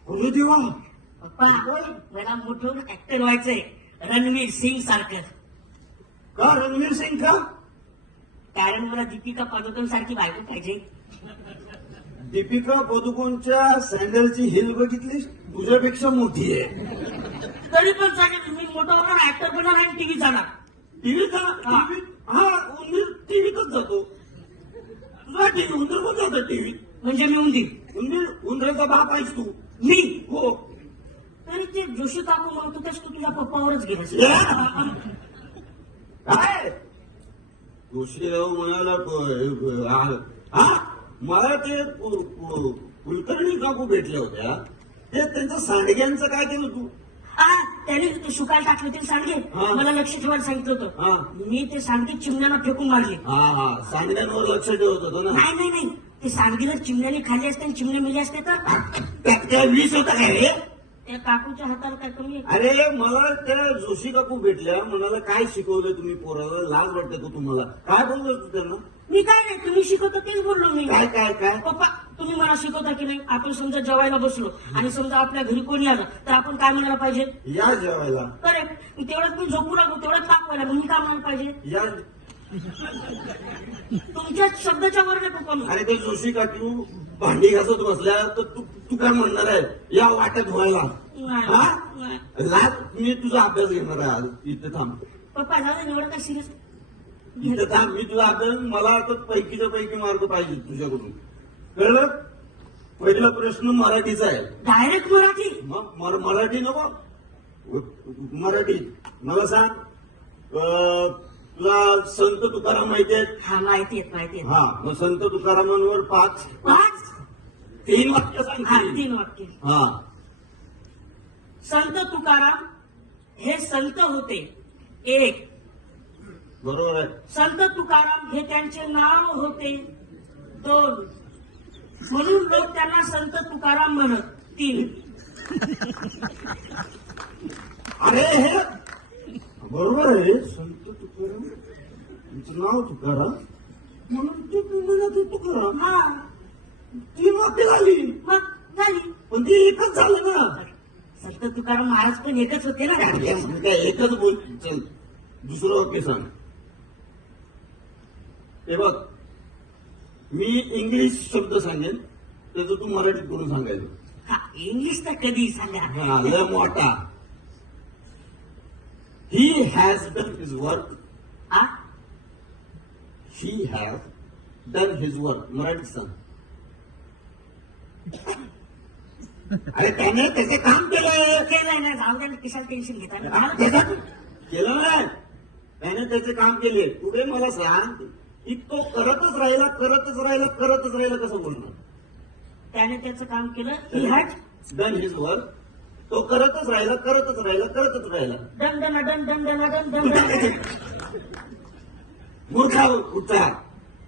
अरे देवा. पप्पा मला मोठं ऍक्टर व्हायचंय रणवीर सिंग सारखं. का रणवीर सिंग का? कारण मला दीपिका पादुकोण सारखी बायको पाहिजे. दीपिका पदुकोणच्या सँडलची हिल बघितलीस? तुझ्यापेक्षा मोठी आहे. तरी पण चालेल. मी मोठा होणार ऍक्टर बनणार आणि टीव्ही जाणार. टीव्हीचा हा. हा उंदीर टीव्हीतच जातो. तुझा टीव्ही उंदीर पण जातो टीव्हीत. म्हणजे मी उंदीर. उंदराचा बाप आहेस तू. मी हो. तरी ते जोशी काकू म्हणत होतेस तू तुझ्या पप्पावरच गेलास. काय जोशीराव म्हणाला हा मला ते कुलकर्णी काकू भेटल्या होत्या. ते त्यांचं सांडग्यांचं काय केलं तू? त्याने ते शुकायला टाकले होते सांडगे. हा. मला लक्ष ठेवायला सांगितलं हा. होतं. मी ते सांडगे चिमण्यांना फेकून मारले. हा सांडग्यांवर लक्ष ठेवत होतो ना. नाही ते सांडगे जर चिमण्याने खाल्ले असते आणि चिमणे मिले असते तर त्यात काय विष होता काय रे? त्या काकूच्या हाताला काय कमी आहे? अरे मला त्या जोशी काकू भेटल्या. म्हणाला काय शिकवलं तुम्ही पोराला? लाज वाटते का तुम्हाला? काय बोललो तू त्यांना? मी काय नाही तुम्ही शिकवता तेच बोललो मी. काय काय काय पप्पा तुम्ही मला शिकवता की नाही? आपण समजा जेवायला बसलो आणि समजा आपल्या घरी कोणी आलं तर आपण काय म्हणायला पाहिजे? या जेवायला. करेक्ट. तेवढ्यात मी झोपू लागलो तेवढ्यात पाक व्हायला मग मी काय म्हणायला पाहिजे? या. तुमच्या शब्दाच्या वर नाही पप्पा मी. अरे ते जोशी काकू भांडी घासत बसल्या तर तू काय म्हणणार आहे? या वाट्यात व्हायला. हा? नाही. लाज. मी तुझा अभ्यास घेणार आहे आज. इथे थांब. पप्पा झालं एवढं काय सिरियस? इथे थांब. मी तुझा अभ्यास. मला आता पैकीच्या पैकी मार्क पाहिजे तुझ्याकडून. कळलं? पहिला प्रश्न मराठीचा आहे. डायरेक्ट मराठी? मग मराठी नको. मराठी मला सांग. तुला संत तुकाराम माहिती आहेत? हा माहिती आहेत. हा मग संत तुकारामांवर 5 3 वाक्य हा सांग. 3 वाक्य. हा संत तुकाराम हे संत होते. 1. बरोबर आहे. संत तुकाराम हे त्यांचे नाव होते. 2. म्हणून लोक त्यांना संत तुकाराम म्हणत. 3. अरे हे बरोबर आहे. संत तुकाराम तुमचं नाव तुकाराम म्हणून ते तुकाराम. हा 3 वाक्य झाली. मग झाली. पण ते एकच झालं ना. संत तुकाराम महाराज पण एकच होते ना. काय एकच बोल. चल दुसरं वाक्य सांग. हे बघ मी इंग्लिश शब्द सांगेन त्याचं तू मराठीत करून सांगायचं. हा इंग्लिश तर कधी सांगा. हा लय मोठा. He has done his work. हा he has done his work. मराठीत सांग. अरे त्याने त्याचे काम केलंय. केलंय ना. जाऊ द्या कशाला टेन्शन घेता. हा, त्याचं केलं नाही. त्याने त्याचे काम केले. पुढे मला सांग की तो करतच राहिला कसं बोलणार? त्याने त्याचं काम केलं. He had done his work. तो करतच राहिला. Done done done done done done done done. मूर्खा उत्तर.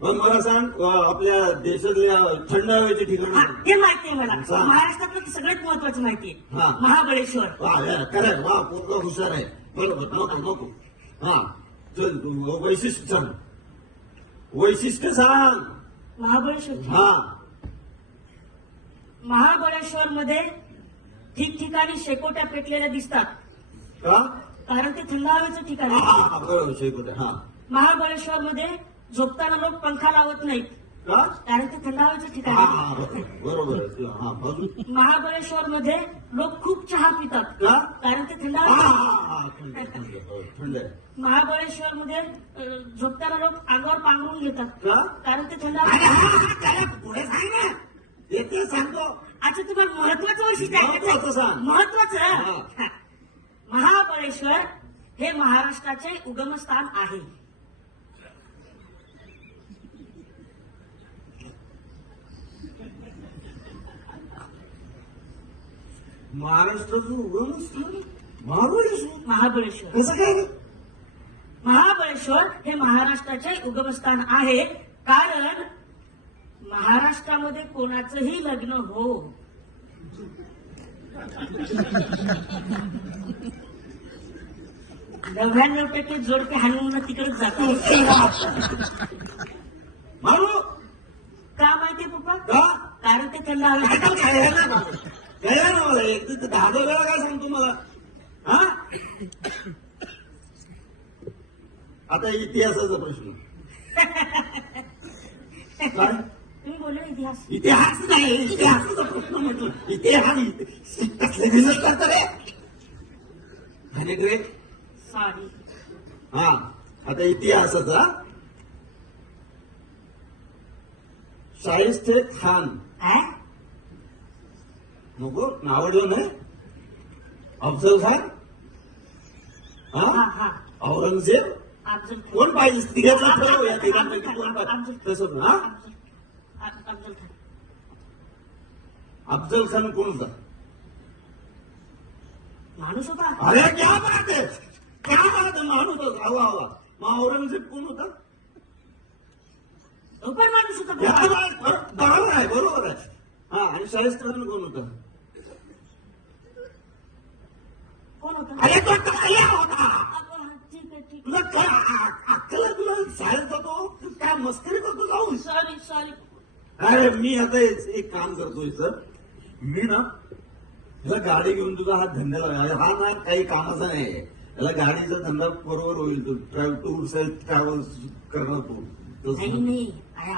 पण मला सांग आपल्या देशातल्या थंड हवेची ठिकाण. हा, ते माहिती आहे मला. सांग. महाराष्ट्रातलं सगळ्यात महत्वाचं माहिती हा. आहे. महाबळेश्वर. वा खरं वा पूर्ण हुशार आहे. बरोबर नको नको. हा चल तू वैशिष्ट्य सांग. वैशिष्ट्य सांग. महाबळेश्वर. हा महाबळेश्वर मध्ये ठिकठिकाणी शेकोट्या पेटलेल्या दिसतात, का कारण ते थंड हवेचं ठिकाण हा, आहे. हा, बरोबर शेकोटे. हा महाबळेश्वर मध्ये झोपताना लोक पंखा लावत नाहीत, का कारण ते थंड हवेचं ठिकाण हा आहे. हा बरोबर आहे. हा अजून महाबळेश्वर मध्ये लोक खूप चहा पितात, का कारण ते थंड हा हवेचं. हा हा थंड आहे, थंड आहे. हो, थंड आहे. महाबळेश्वर मध्ये झोपताना लोक अंगावर पांघरून घेतात, का कारण ते थंड अरे, हवेचं. हा, हा, त्याला पुढे सांग ना. ते सांगतो. अच्छा, तुम्हाला महत्वाचं वैशिष्ट्य महत्वाचं सांग. महत्वाचं. हा. महाबळेश्वर हे महाराष्ट्राचे उगमस्थान आहे. महाराष्ट्राचं उगमस्थान महाबळेश्वर. महाबळेश्वर. कसं काय रे? महाबळेश्वर हे महाराष्ट्राचे उगमस्थान आहे, कारण महाराष्ट्रामध्ये कोणाचंही लग्न हो, 99% जोडपे हनुमान तिकडेच जातात. मारू का माहितीये पप्पा? का कारण ते थंड हवे. कळलं ना मला. एक तर 10 वेळा काय सांगतो मला. हा आता इतिहासाचा प्रश्न. काय तुम्ही बोलले इतिहास. इतिहास नाही, इतिहासाचा प्रश्न म्हटलं. इतिहास कसले दिवस करता रे. आणि ग्रेट. सॉरी. हा आता इतिहासाचा. शाहिस्ते खान. नको आवडलं नाही. अफजल खान. हा हा हा. औरंगजेब. अफजल खान. कोण पाहिजे तिघांचा ठरव. या तिघांपैकी कोण पाहिजे तसं. हा अफजल खान. अफजल खान कोण होता. माणूस होता. अरे क्या बात आहे. क्या बात आहे. माणूस होता. हवा हवा. मग औरंगजेब कोण होता. तो पण माणूस होता. क्या बात. बरोबर आहे बरोबर आहे. हा आणि शाहिस्ते खान कोण होता. कोण होता. अरे तो टाकल्या होता. ठीक आहे ठीक तुला काय अक्कल आहे तुला. शाळेत जातो काय मस्करी करतो जाऊन. Sorry sorry. अरे मी आता एक काम करतोय सर. मी ना याला गाडी घेऊन तुझा हा धंदा लावला. हा ना काही कामाचा नाही. याला गाडीचा धंदा बरोबर होईल. तू टूर्स ट्रॅव्हल्स करणार तू नाही तसं. नाही.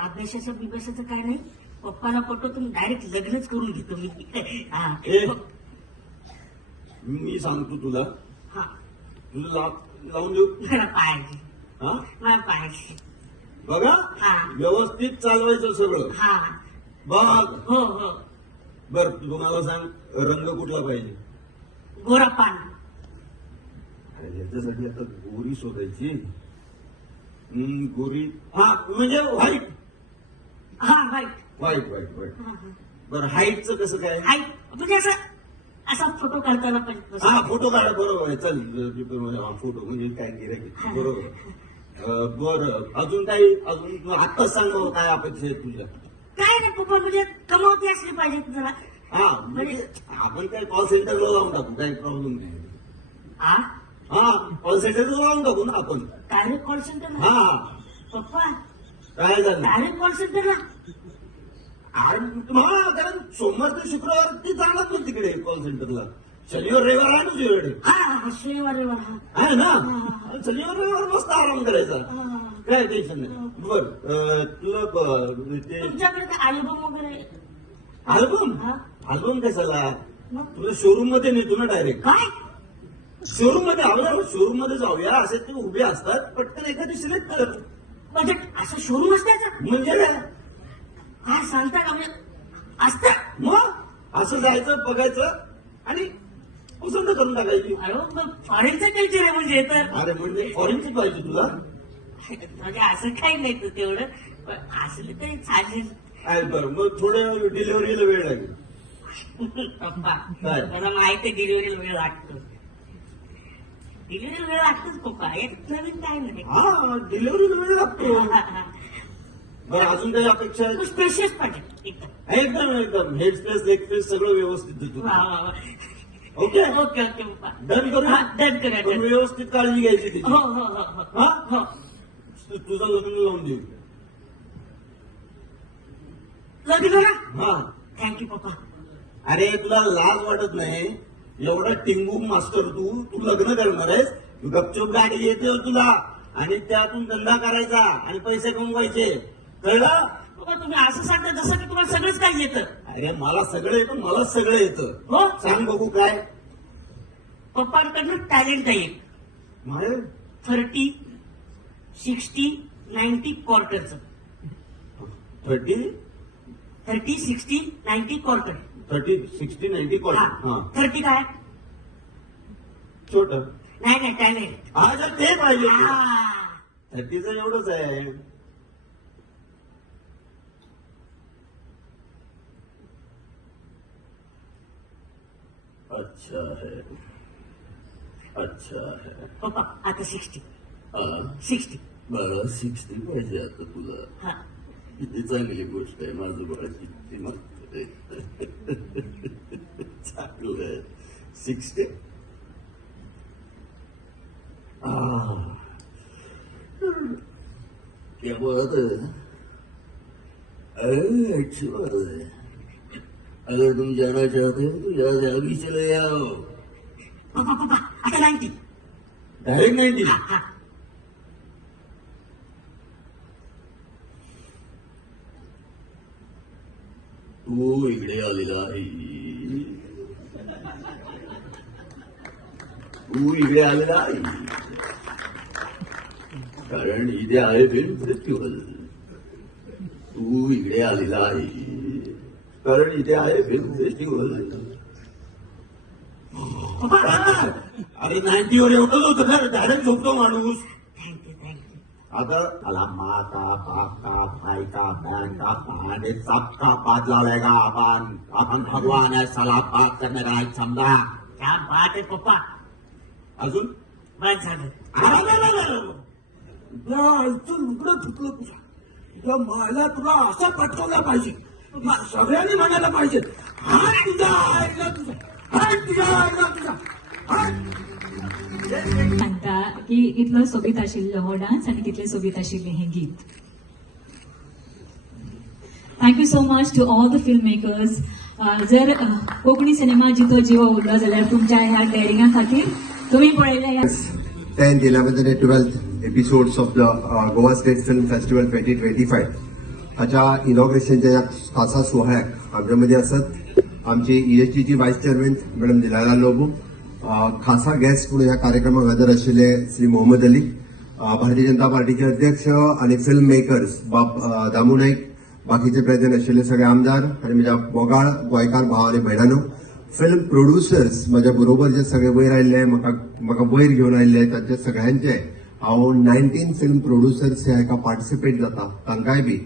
अभ्यासाचं बिभ्यासाचं काय नाही. पप्पाला पटवतो मी डायरेक्ट लग्नच करून घेतो मी. हा. ए, मी सांगतो तुला. हा. तुला लावून देऊ. मला पाहायची. हा मला पाहायची. बघा हा. व्यवस्थित चालवायचं सगळं. हा. बघ हो हो. बर तुम्हाला सांग रंग कुठला पाहिजे. गोरा पान. अरे याच्यासाठी आता गोरी शोधायची. गोरी. हा म्हणजे व्हाईट. हा वाईट. White white white. बरं हाईटचं कसं काय. हाय म्हणजे असं असा फोटो काढताना पण. हा फोटो काढ. बरोबर आहे. चल फोटो म्हणजे काय गिऱ्हाईक. बरोबर. बरं अजून काही अजून आत्ताच सांग बाबा, काय अपेक्षा आहे तुझ्या. काय नाही पप्पा, म्हणजे कमावती असली पाहिजे जरा. हा म्हणजे आपण काय कॉल सेंटरला लावून टाकू. काही प्रॉब्लेम नाही. हा. हा कॉल सेंटरला लावून टाकू ना आपण. Direct call centre. हा पप्पा काय झालं. डायरेक्ट कॉल सेंटरला. हा कारण सोमवार ते शुक्रवार ती जाणार ना तिकडे कॉल सेंटरला. शनिवार रविवार आहे ना तुझ्याकडे. हा शनिवार रविवार. हा. आहे ना. शनिवार रविवार मस्त आराम करायचा. काय टेन्शन नाही. बर तुला ते तुमच्याकडे काय अल्बम वगैरे. अल्बम. हा. अल्बम कशाला. मग तुला शोरूम मध्ये नेतो ना डायरेक्ट. काय. शोरूम मध्ये आवडलं. शोरूम मध्ये जाऊया. असे ते उभे असतात. पटकन एखादी सिलेक्ट कर. म्हणजे असं शोरूम असत्याचं. म्हणजे काय काय सांगता का. म्हणजे असतं. मग असं जायचं बघायचं आणि पसंत करून टाकायची. अरे मग फॉरेनचं कल्चर आहे म्हणजे तर. अरे म्हणजे फॉरेनची पाहिजे तुला. म्हणजे असं काही नाही तू तेवढं, पण असलं तरी चालेल. आहे बरं मग थोडं डिलिव्हरीला वेळ लागेल. पप्पा काय? मला माहिती आहे डिलिव्हरीला वेळ लागतो. डिलिव्हरी वेळ लागतोच पप्पा, एक नवीन काय नाही. हा डिलिव्हरीला वेळ लागतो. बरं अजून काही अपेक्षा आहे? स्पेशियस पाहिजे एकदम. एकदम एकदम हेड स्पेस लेग स्पेस सगळं व्यवस्थित देतो. वा वा वा. ओके ओके ओके पप्पा. डन करू. डन करूया पण done. व्यवस्थित काळजी घ्यायची तिची. हो हो हो हो हा हो. तुझं लग्न लावून देऊ. लग्न करा. हा थँक्यू पप्पा. अरे तुला लाज वाटत नाही? एवढा टिंगू मास्टर तू लग्न करणार आहेस? तू गपचूप गाडी येते तुला आणि त्यातून धंदा करायचा आणि पैसे कमवायचे, कळलं? पप्पा तुम्ही असं सांगता जसं की तुम्हाला सगळंच काही येतं. अरे मला सगळं येतं, मला सगळं येतं. हो सांग बघू काय? पप्पांकडनं टॅलेंट आहे एक. माय 30, 60, 90 क्वार्टरचं. 30, 60, 90 क्वार्टर. 60, 90 क्वार्टर. हा 30 काय? छोट. नाही नाही टॅलेंट. हा जर ते पाहिजे 30चं एवढंच आहे. अच्छा है, अच्छा है. पप्पा आता 60. हा 60. बरं 60 पाहिजे आता तुला. हा किती चांगली गोष्ट आहे. माझं बाळ किती मागतंय. चांगलं आहे. 60. क्या बात है. अरे अच्छी बात है. अगर तुम जाना चाहते हो तो यहाँ से अभी चले जाओ. पप्पा पप्पा आता 90. डायरेक्ट 90. हा तू इकडे आलेला आहे. तू इकडे आलेला आहे कारण इथे आहे फिल्म फेस्टिवल. तू इकडे आलेला आहे कारण इथे आहे फिल्म फेस्टिवल. अरे 90 वर एवढंच होतं ना, डायरेक्ट झोपतो माणूस. Thank you thank you. आता अला माता पाका पायका बँका आणि सबका पात लावलेगा. आपण भगवान आहे. साला पात करणे काय समजा. क्या बात आहे पप्पा. अजून बस झालं. लुगडं तुटलं तुझ्या. तुझ्या मायला तुला असं पटवलं पाहिजे. सगळ्यांनी म्हणायला पाहिजे हा तुझा आईला तुझा, हा तुझ्या आईला तुझा, हा. सांगता की इतलो सोबीत आशिल्लो हो डान्स आणि कितले सोबीत आशिल्ले हे गीत. Thank you so much to all the film makers. जर कोंकणी सिनेमा जितो जिवो उरलो जाल्यार तुमच्या ह्या डेरिंगा खातीर तुम्ही पळयल्या ह्या 10th, 11th and 12th episodes of the Goa State Film Festival 2025 हाच्या इनॉग्रेशनच्या या खासा सोहळ्याक आमच्यामध्ये असत आमचे ESGची व्हाईस चेअरमॅन मॅडम दिलाला लोबू, खासा गेस्ट म्हणून ह्या कार्यक्रमाक हजर आशिल्ले श्री मोहम्मद अली, भारतीय जनता पार्टीचे अध्यक्ष आणि फिल्म मेकर्स दामू नाईक, बाकीचे प्रेझेंट आशिल्ले सगळे आमदार आणि माझ्या मोगाळ गोंयकार भाव आणि भयणांनो, फिल्म प्रोड्युसर्स माझ्या बरोबर जे सगळे वयर आयिल्ले, म्हाका वयर घेवन आयिल्ले तांचे सगळ्यांचे हांव 19 फिल्म प्रोड्युसर्स ह्या हाका पार्टिसिपेट जाता तांकांय बी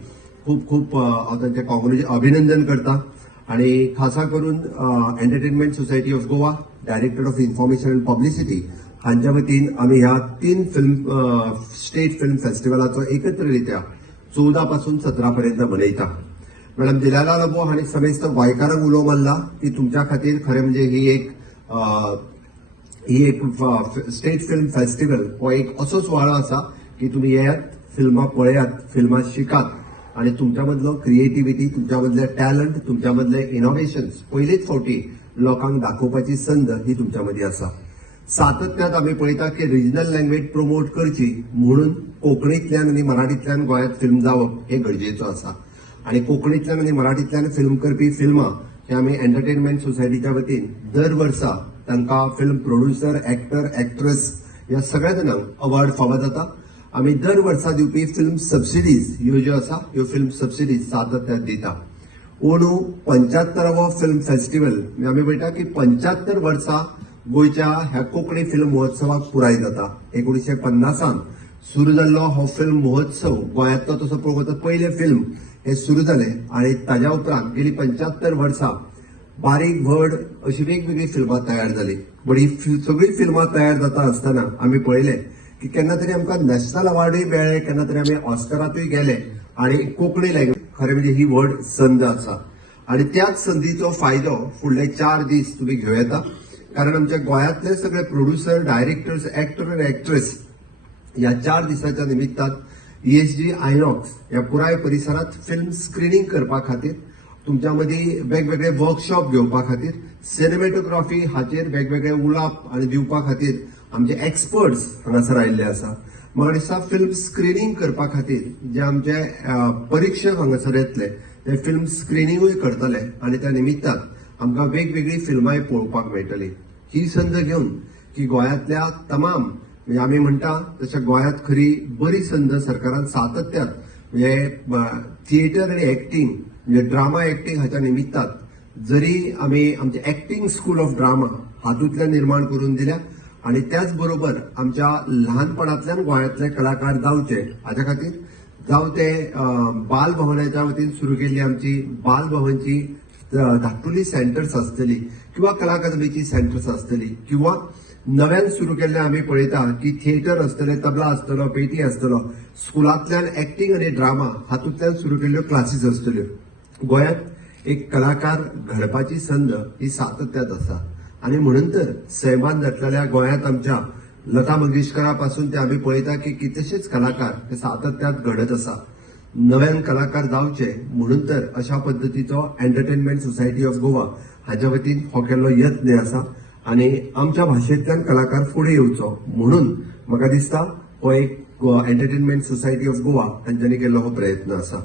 खूप खूप हांव तांचे अभिनंदन करता. आणि खासा करून entertainment society of Goa, director of information and publicity हांच्या वतीन आमी ह्या 3 फिल्म स्टेट फिल्म फेस्टिवलाचो एकत्ररित्या 14 पासून 17 पर्यंत मनयता. मॅडम दिलाला लबो हांणी समेस्त गोंयकारांक उलो मारला की तुमच्या खातीर खरें म्हणजे ही एक स्टेट फिल्म फेस्टिवल हो एक असो सुवाळो आसा की तुम्ही येयात, फिल्मां पळयात, फिल्मां शिकात आणि तुमच्या मधलो क्रिएटिव्हिटी, तुमच्या मधले टॅलंट, तुमच्या मधले इनोव्हेशन्स पयलेच फावटी लोकांक दाखोवपाची संद ही तुमच्या मदीं आसा. सातत्यात आमी पळयता की रिजनल लँग्वेज प्रमोट करची म्हणून कोंकणींतल्यान आनी मराठींतल्यान गोंयांत फिल्म जावप हे गरजेचो आसा. आणि कोंकणीतल्यान आणि मराठीतल्यान फिल्म करपी फिल्मां हे आमी एंटरटेनमेंट सोसायटीच्या वतीन दर वर्सा तांकां फिल्म प्रोड्युसर, एक्टर, एक्ट्रेस ह्या सगळ्या जाणांक अवॉर्ड फावो जाता. आमी दर वर्सा दिवपी फिल्म सबसिडीज ह्यो ज्यो आसा ह्यो फिल्म सबसिडीज सातत्यात दिता. ओणू 75वो फिल्म फेस्टिवल आमी पळयता की 75 वर्सां गोंयच्या ह्या कोंकणी फिल्म महोत्सवाक पुराय जाता. 1950 सुरू जाल्लो हो फिल्म महोत्सव गोंयांतलो तसो पळोवंक वता पयले फिल्म हे सुरू जाले आणि ताज्या उपरांत गेली 75 वर्सां बारीक व्हड अशी वेगवेगळी फिल्मां तयार जाली. पण ही सगळी फिल्मां तयार जाता आसतना आमी पळयलें की केन्ना तरी आमकां नॅशनल अवॉर्डूय मेळ्ळे, केन्ना तरी आमी ऑस्करातूय गेले आणि कोंकणी लँग्वेज खरें म्हणजे ही व्हड संद आसा. आणि त्याच संदीचो फायदो फुडले 4 दीस तुम्ही घेऊं येता. कारण आमच्या गोंयांतले सगळे प्रोड्युसर, डायरेक्टर्स, एक्टर आणि एक्ट्रेस या 4 दिसाच्या निमित्तान ESG आयनॉक्स या पुराय परिसरात फिल्म स्क्रीनिंग करपा खातीर, तुमच्या मदीं वेगवेगळे वर्कशॉप घेवपा खातीर, सिनेमॅटोग्राफी हाचेर वेगवेगळे उलाप आणि दिवपा खातीर आमचे एक्सपर्ट्स हांगासर आयिल्ले आसा. म्हाका दिसता फिल्म स्क्रीनिंग करपा खातीर जे आमचे परीक्षक हांगासर येतले ते फिल्म स्क्रीनिंगूय करतले आणि त्या निमित्तान आमकां वेगवेगळी फिल्मांय पळोवपाक मेळटली. ही संद घेवन की गोंयांतल्या तमाम म्हणजे आमी म्हणटा तशें गोंयांत खरी बरी संद सरकारान सातत्यान म्हणजे थिएटर आणि एक्टिंग म्हणजे ड्रामा एक्टिंग हाच्या निमित्तान जरी आमी आमचे एक्टिंग स्कूल ऑफ ड्रामा हातूंतल्यान निर्माण करून दिल्या आणि त्याच बरोबर आमच्या ल्हानपणांतल्यान गोंयांतले कलाकार जावचे हाच्या खातीर जावं ते बाल भवनाच्या वतीन सुरू केल्ली आमची बाल भवनची धाकटुली सेंटर्स आसतली किंवा कला अकादमीची सेंटर्स आसतली किंवा नव्यान सुरू केल्ले आमी पळयता की थिएटर आसतले, तबला आसतलो, पेटी आसतलो, स्कुलांतल्यान एक्टिंग आनी ड्रामा हातूंतल्यान सुरू केल्ल्यो क्लासीस आसतल्यो. गोंयांत एक कलाकार घडपाची संद ही सातत्यात आसा आणि म्हणून तर सैमान जातलेल्या गोंयांत आमच्या लता मंगेशकरा पासून ते आमी पळयता की कितलेशेच कलाकार हे सातत्यात घडत आसा. नव्यान कलाकार जावचे म्हणून तर अशा पद्दतीचो एंटरटेनमेंट सोसायटी ऑफ गोवा हाच्या वतीन हो केल्लो यत्न आसा आणि आमच्या भाशेंतल्यान कलाकार फुडें येवचो म्हणून म्हाका दिसता हो एक एंटरटेनमेंट सोसायटी ऑफ गोवा हांच्यांनी केल्लो हो प्रयत्न आसा.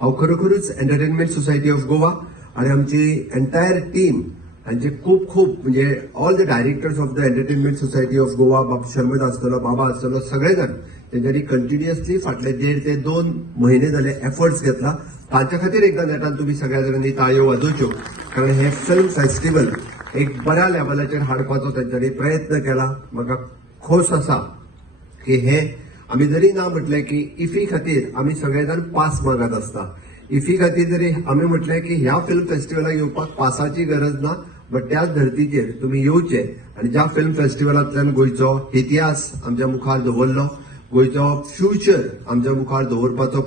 हांव खरोखरूच एंटरटेनमेंट सोसायटी ऑफ गोवा आणि आमची एंटायर टीम हांचे खूप खूप म्हणजे all the directors of the entertainment society of Goa, Sharmad आसतलो, बाबा आसतलो, सगळे जाण तेंच्यांनी कंटिन्युअसली फाटले 1.5 ते 2 महिने जाले एफर्ट्स घेतला. तांच्या खातीर एकदा नेटान तुम्ही सगळ्या जाणांनी ताळयो वाजोवच्यो. कारण हे फिल्म फेस्टिवल एक बऱ्या लेवलाचेर हाडपाचो तेंच्यांनी प्रयत्न केला. म्हाका खोस आसा की हे आमी जरी ना म्हटलें की इफी खातीर आमी सगळे जाण पास मागत आसता. इफी खातीर जरी आमी म्हटलें की ह्या फिल्म फेस्टिवलाक येवपाक पासाची गरज ना, बट त्याच धर्तीचेर तुम्ही येवचे आणि ज्या फिल्म फेस्टिवलांतल्यान गोंयचो इतिहास आमच्या मुखार दवरलो, गोंयचो फ्युचर आमच्या मुखार दवरपाचो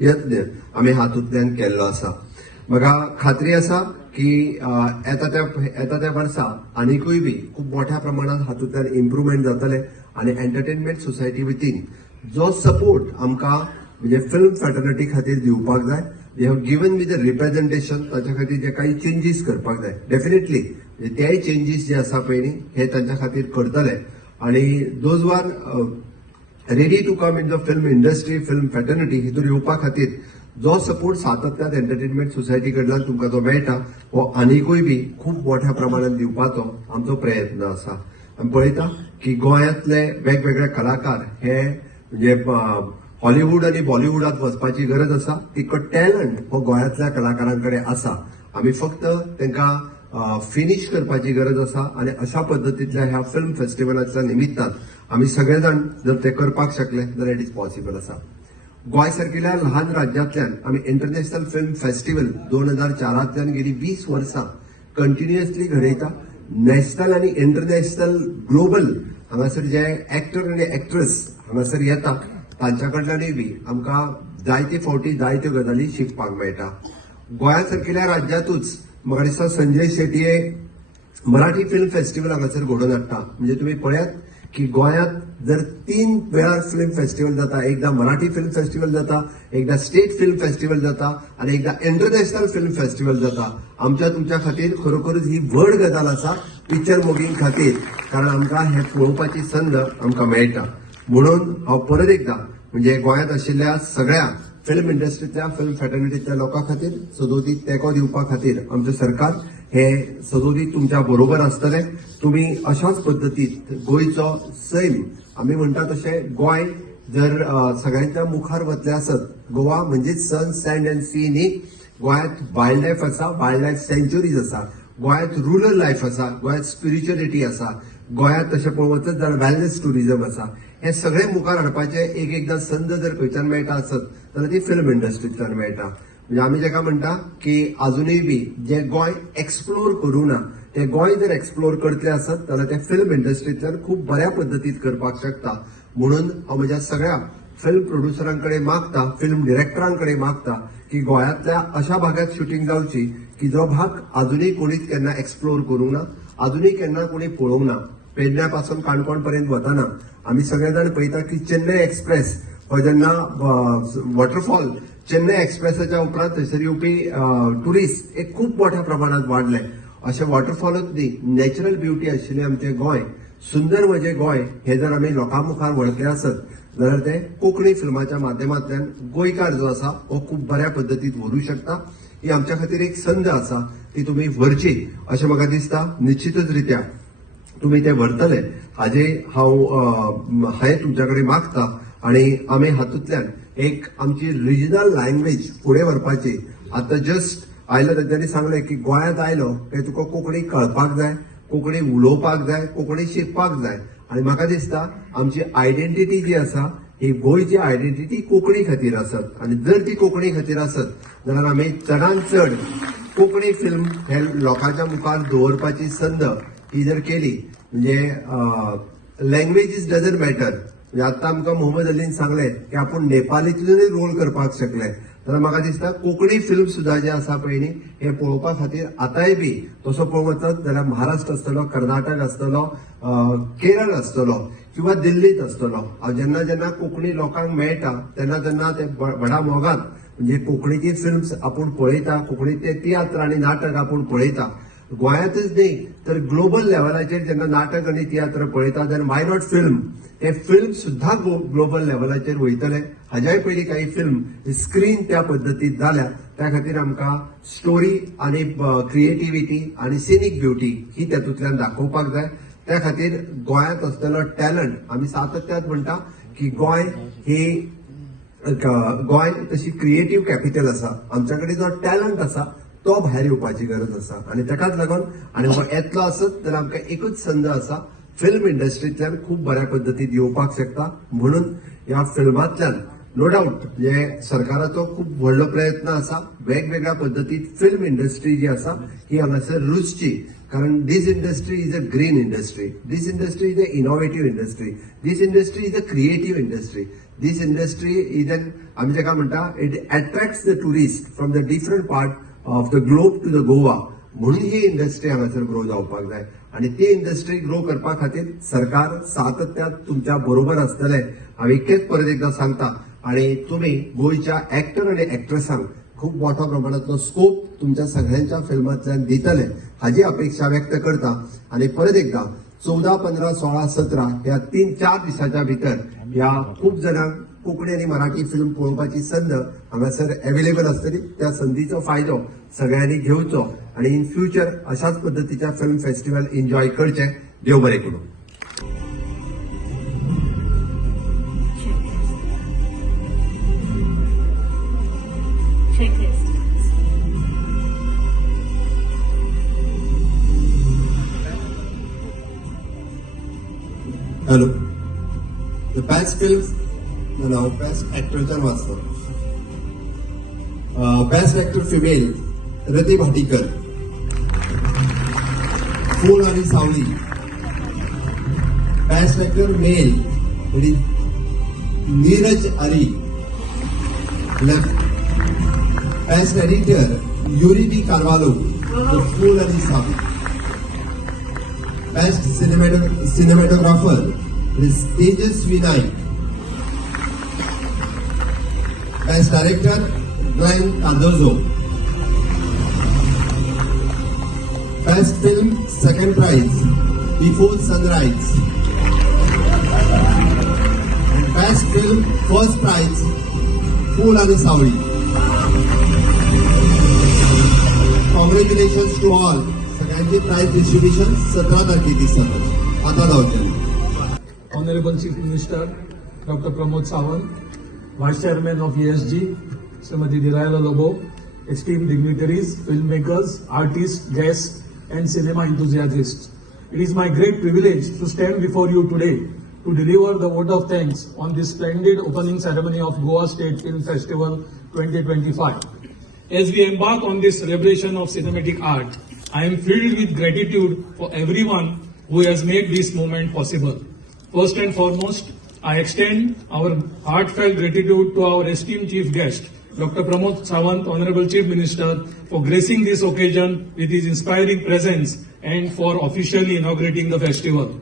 यत्न आमी हातूंतल्यान केल्लो आसा. म्हाका खात्री आसा की येता त्या वर्सा आनीकूय बी खूप मोठ्या प्रमाणात हातूंतल्यान इम्प्रुवमेंट जातले आणि एंटरटेनमेंट सोसायटी वतीन जो सपोर्ट आमकां म्हणजे फिल्म फॅटर्निटी खातीर दिवपाक जाय, they have given me the representation, ताच्या खातीर जे काही चेंजीस करपाक जाय डेफिनेटली ते चेंजीस जे आसा पळय न्ही हे तांच्या खातीर करतले. आणि those were ready to come in the film industry, film fraternity हितून येवपा खातीर जो सपोर्ट सातत्यात एंटरटेनमेंट सोसायटी कडल्यान तुमकां जो मेळटा हो आनीकूय बी खूप मोठ्या प्रमाणात दिवपाचो आमचो प्रयत्न आसा. आमी पळयता की गोंयांतले वेगवेगळे कलाकार हे म्हणजे हॉलिवूड आणि बॉलिवूडात वचपाची गरज आसा. तितको टॅलंट हो गोंयांतल्या कलाकारांकडे आसा. आमी फक्त तांकां फिनिश करपाची गरज आसा आणि अशा पद्दतींतल्या ह्या फिल्म फेस्टिवलाच्या निमित्तान आमी सगळे जाण जर ते करपाक शकले जाल्यार इट इज पॉसिबल आसा. गोंय सारकिल्या ल्हान राज्यांतल्यान आमी इंटरनॅशनल फिल्म फेस्टिवल 2004तल्यान गेली 20 वर्सां कंटिन्युअसली घडयता. नॅशनल आणि इंटरनॅशनल ग्लोबल हांगासर जे एक्टर आणि एक्ट्रेस हांगासर येता तांच्या कडल्यानूय बी आमकां जायते फावटी जायत्यो गजाली शिकपाक मेळटा. गोंया सारकिल्या राज्यांतूच म्हाका दिसता संजय शेटये मराठी फिल्म फेस्टिवल हांगासर घडोवन हाडटा. म्हणजे तुम्ही पळयात की गोंयांत जर 3 वेळार फिल्म फेस्टिवल जाता, एकदा मराठी फिल्म फेस्टिवल जाता, एकदा स्टेट फिल्म फेस्टिवल जाता आणि एकदा इंटरनॅशनल फिल्म फेस्टिवल जाता. आमच्या तुमच्या खातीर खरोखरच ही व्हड गजाल आसा पिक्चर मोगींग खातीर, कारण आमकां हे पळोवपाची संद आमकां मेळटा. म्हणून हांव परत एकदा म्हणजे गोंयांत आशिल्ल्या सगळ्या फिल्म इंडस्ट्रीतल्या फिल्म फॅटर्निटीतल्या लोकां खातीर सदोदीत तेंको दिवपा खातीर आमचें सरकार हे सदोदीत तुमच्या बरोबर आसतले. तुम्ही अशाच पद्दतीत गोंयचो सैम आमी म्हणटा तशें गोंय जर सगळ्यांच्या मुखार वतले आसत, गोवा म्हणजेच सन, सँड अँड सी न्ही, गोंयांत वायल्ड लायफ आसा, वायल्ड लायफ सँच्युरीज आसा, गोंयांत रुरल लायफ आसा, गोंयांत स्पिरिच्युअलिटी आसा, गोंयांत तशें पळोवचत जाल्यार वेलनेस टुरिजम आसा. हे सगळे मुखार हाडपाचे एकदा संद जर खंयच्यान मेळटा आसत जाल्यार ती फिल्म इंडस्ट्रींतल्यान मेळटा. म्हणजे आमी जेका म्हणटा की अजूनय बी जे गोंय एक्सप्लोर करूं ना ते गोंय जर एक्सप्लोर करतले आसत जाल्यार ते फिल्म इंडस्ट्रींतल्यान खूप बऱ्या पद्दतीन करपाक शकता. म्हणून हांव म्हज्या सगळ्या फिल्म प्रोड्युसरांकडे मागता, फिल्म डिरेक्टरांकडे मागता की गोंयांतल्या अशा भागात शुटींग जावची की जो भाग अजूनही कोणीच केन्ना एक्सप्लोर करूंक ना, अजूनही केन्ना कोणी पळोवंक ना. पेडण्यापासून काणकोण पर्यंत वतना आम्ही सगळे जाण पळयता की चेन्नई एक्सप्रेस हो जेन्ना वॉटरफॉल चेन्नई एक्सप्रेसाच्या उपरांत थंयसर येवपी टुरिस्ट एक खूप मोठ्या प्रमाणात वाडले. अशे वॉटरफॉलूच न्ही, नॅचरल ब्युटी आशिल्लें आमचें गोंय, सुंदर म्हणजे गोंय हे जर आमी लोकां मुखार व्हरतले आसत जाल्यार ते कोंकणी फिल्माच्या माध्यमांतल्यान गोंयकार जो आसा हो खूप बऱ्या पद्दतीन व्हरूंक शकता. ही आमच्या खातीर एक संद आसा ती तुमी व्हरची अशें म्हाका दिसता. निश्चितच रित्या तुम्ही ते व्हरतले हाजे हांव तुमच्या कडेन मागता आणि आमी हातूंतल्यान एक आमची रिजनल लँग्वेज फुडें व्हरपाची. आतां जस्ट आयल्या तेंच्यांनी सांगलें की गोंयांत आयलो की तुका कोंकणी कळपाक जाय, कोंकणी उलोवपाक जाय, कोंकणी शिकपाक जाय. आणि म्हाका दिसता आमची आयडेंटिटी जी आसा ही गोंयची आयडेंटिटी कोंकणी खातीर आसत आणि जर ती कोंकणी खातीर आसत जाल्यार आमी चडांत चड कोंकणी फिल्म हे लोकांच्या मुखार दवरपाची संद ही जर केली म्हणजे लँग्वेजीस डजंट मॅटर. म्हणजे आतां आमकां मोहम्मद अलीन सांगलें की आपूण नेपाळींतल्यानूय रोल करपाक शकले जाल्यार म्हाका दिसता कोंकणी फिल्म सुद्दां जे आसा पळय न्ही हे पळोवपा खातीर आतांय बी तसो पळोवंक वचत जाल्यार महाराष्ट्र आसतलो, कर्नाटक आसतलो, केरळ आसतलो किंवा दिल्लीत आसतलो. हांव जेन्ना जेन्ना कोंकणी लोकांक मेळटा तेन्ना तेन्ना ते व्हडा मोगान म्हणजे कोंकणीची फिल्म्स आपूण पळयता, कोंकणीचे तियात्र आनी नाटक आपूण पळयता. गोंयांतच न्ही तर ग्लोबल लेवलाचेर जेन्ना नाटक आनी तियात्र पळयता देन वाय नॉट फिल्म. हे फिल्म सुद्धा ग्लोबल लेवलाचेर वयतले. हाज्याय पयलीं काही फिल्म स्क्रीन त्या पद्दतीन जाल्या त्या खातीर आमकां स्टोरी आनी क्रिएटिव्हिटी आनी सिनीक ब्युटी ही तातूंतल्यान दाखोवपाक जाय. त्या खातीर गोंयांत आसलेलो टॅलंट आमी सातत्यान म्हणटा की गोंय तशी क्रिएटिव्ह कॅपिटल आसा. आमच्या कडेन जो टॅलंट आसा तो भायर येवपाची गरज आसा आणि ताकाच लागून आनी हो येतलो आसत जाल्यार आमकां एकूच संद आसा फिल्म इंडस्ट्रींतल्यान खूप बऱ्या पद्दतीन येवपाक शकता. म्हणून ह्या फिल्मांतल्यान नो डाऊट म्हणजे सरकाराचो खूप व्हडलो प्रयत्न आसा. वेगवेगळ्या पद्दतीन फिल्म इंडस्ट्री जी आसा ही हांगासर रुजची. कारण this industry is a green industry, this industry is an innovative industry, this industry is a creative industry, this industry is an आमी जेका म्हणटा it attracts the tourist from the different part of the globe to the Goa. म्हणून ही industry हांगासर grow जावपाक जाय आणि ती इंडस्ट्री ग्रो करपा खातीर सरकार सातत्यान तुमच्या बरोबर आसतले हांव इतकेंच परत एकदा सांगता. आणि तुम्ही गोंयच्या एक्टर आणि एक्ट्रेसांक खूप मोठ्या प्रमाणातलो स्कोप तुमच्या सगळ्यांच्या फिल्मांतल्यान दितले हाजी अपेक्षा व्यक्त करता. आणि परत एकदा 14, 15, 16, 17 ह्या 3-4 दिसाच्या भितर ह्या खूप जणांक कोंकणी आणि मराठी फिल्म पळोवपाची संद हांगासर अवेलेबल आसतली. त्या संदीचो फायदो सगळ्यांनी घेवचो आणि इन फ्युचर अशाच पद्दतीच्या फिल्म फेस्टिवल एन्जॉय करचे. देव बरें करूं. हॅलो, द बेस्ट फिल्म नाव बेस्ट एक्टरच्यान वाचलो. Best actor female Rati Bhatikar, Phool आणि Savli. Best actor male Neeraj Ali. Best editor Yuriti Carvalho, the Phool आणि Savli. Best cinematographer is Tejas Naik. Best director Glenn Cardozo. Best film second prize Before Sunrise. And best film first prize Fool and Sauri. Congratulations to all. सगळ्यांची price distribution 17 तारखेक दिसता. आता जावचें. Honorable Chief Minister Dr. Pramod Sawant, Vice Chairman of ESG, Srimati Dirayala Lobo, esteemed dignitaries, filmmakers, artists, guests, and cinema enthusiasts. It is my great privilege to stand before you today to deliver the vote of thanks on this splendid opening ceremony of Goa State Film Festival 2025. As we embark on this celebration of cinematic art, I am filled with gratitude for everyone who has made this moment possible. First and foremost, I extend our heartfelt gratitude to our esteemed chief guest, Dr. Pramod Sawant, Honorable Chief Minister, for gracing this occasion with his inspiring presence and for officially inaugurating the festival.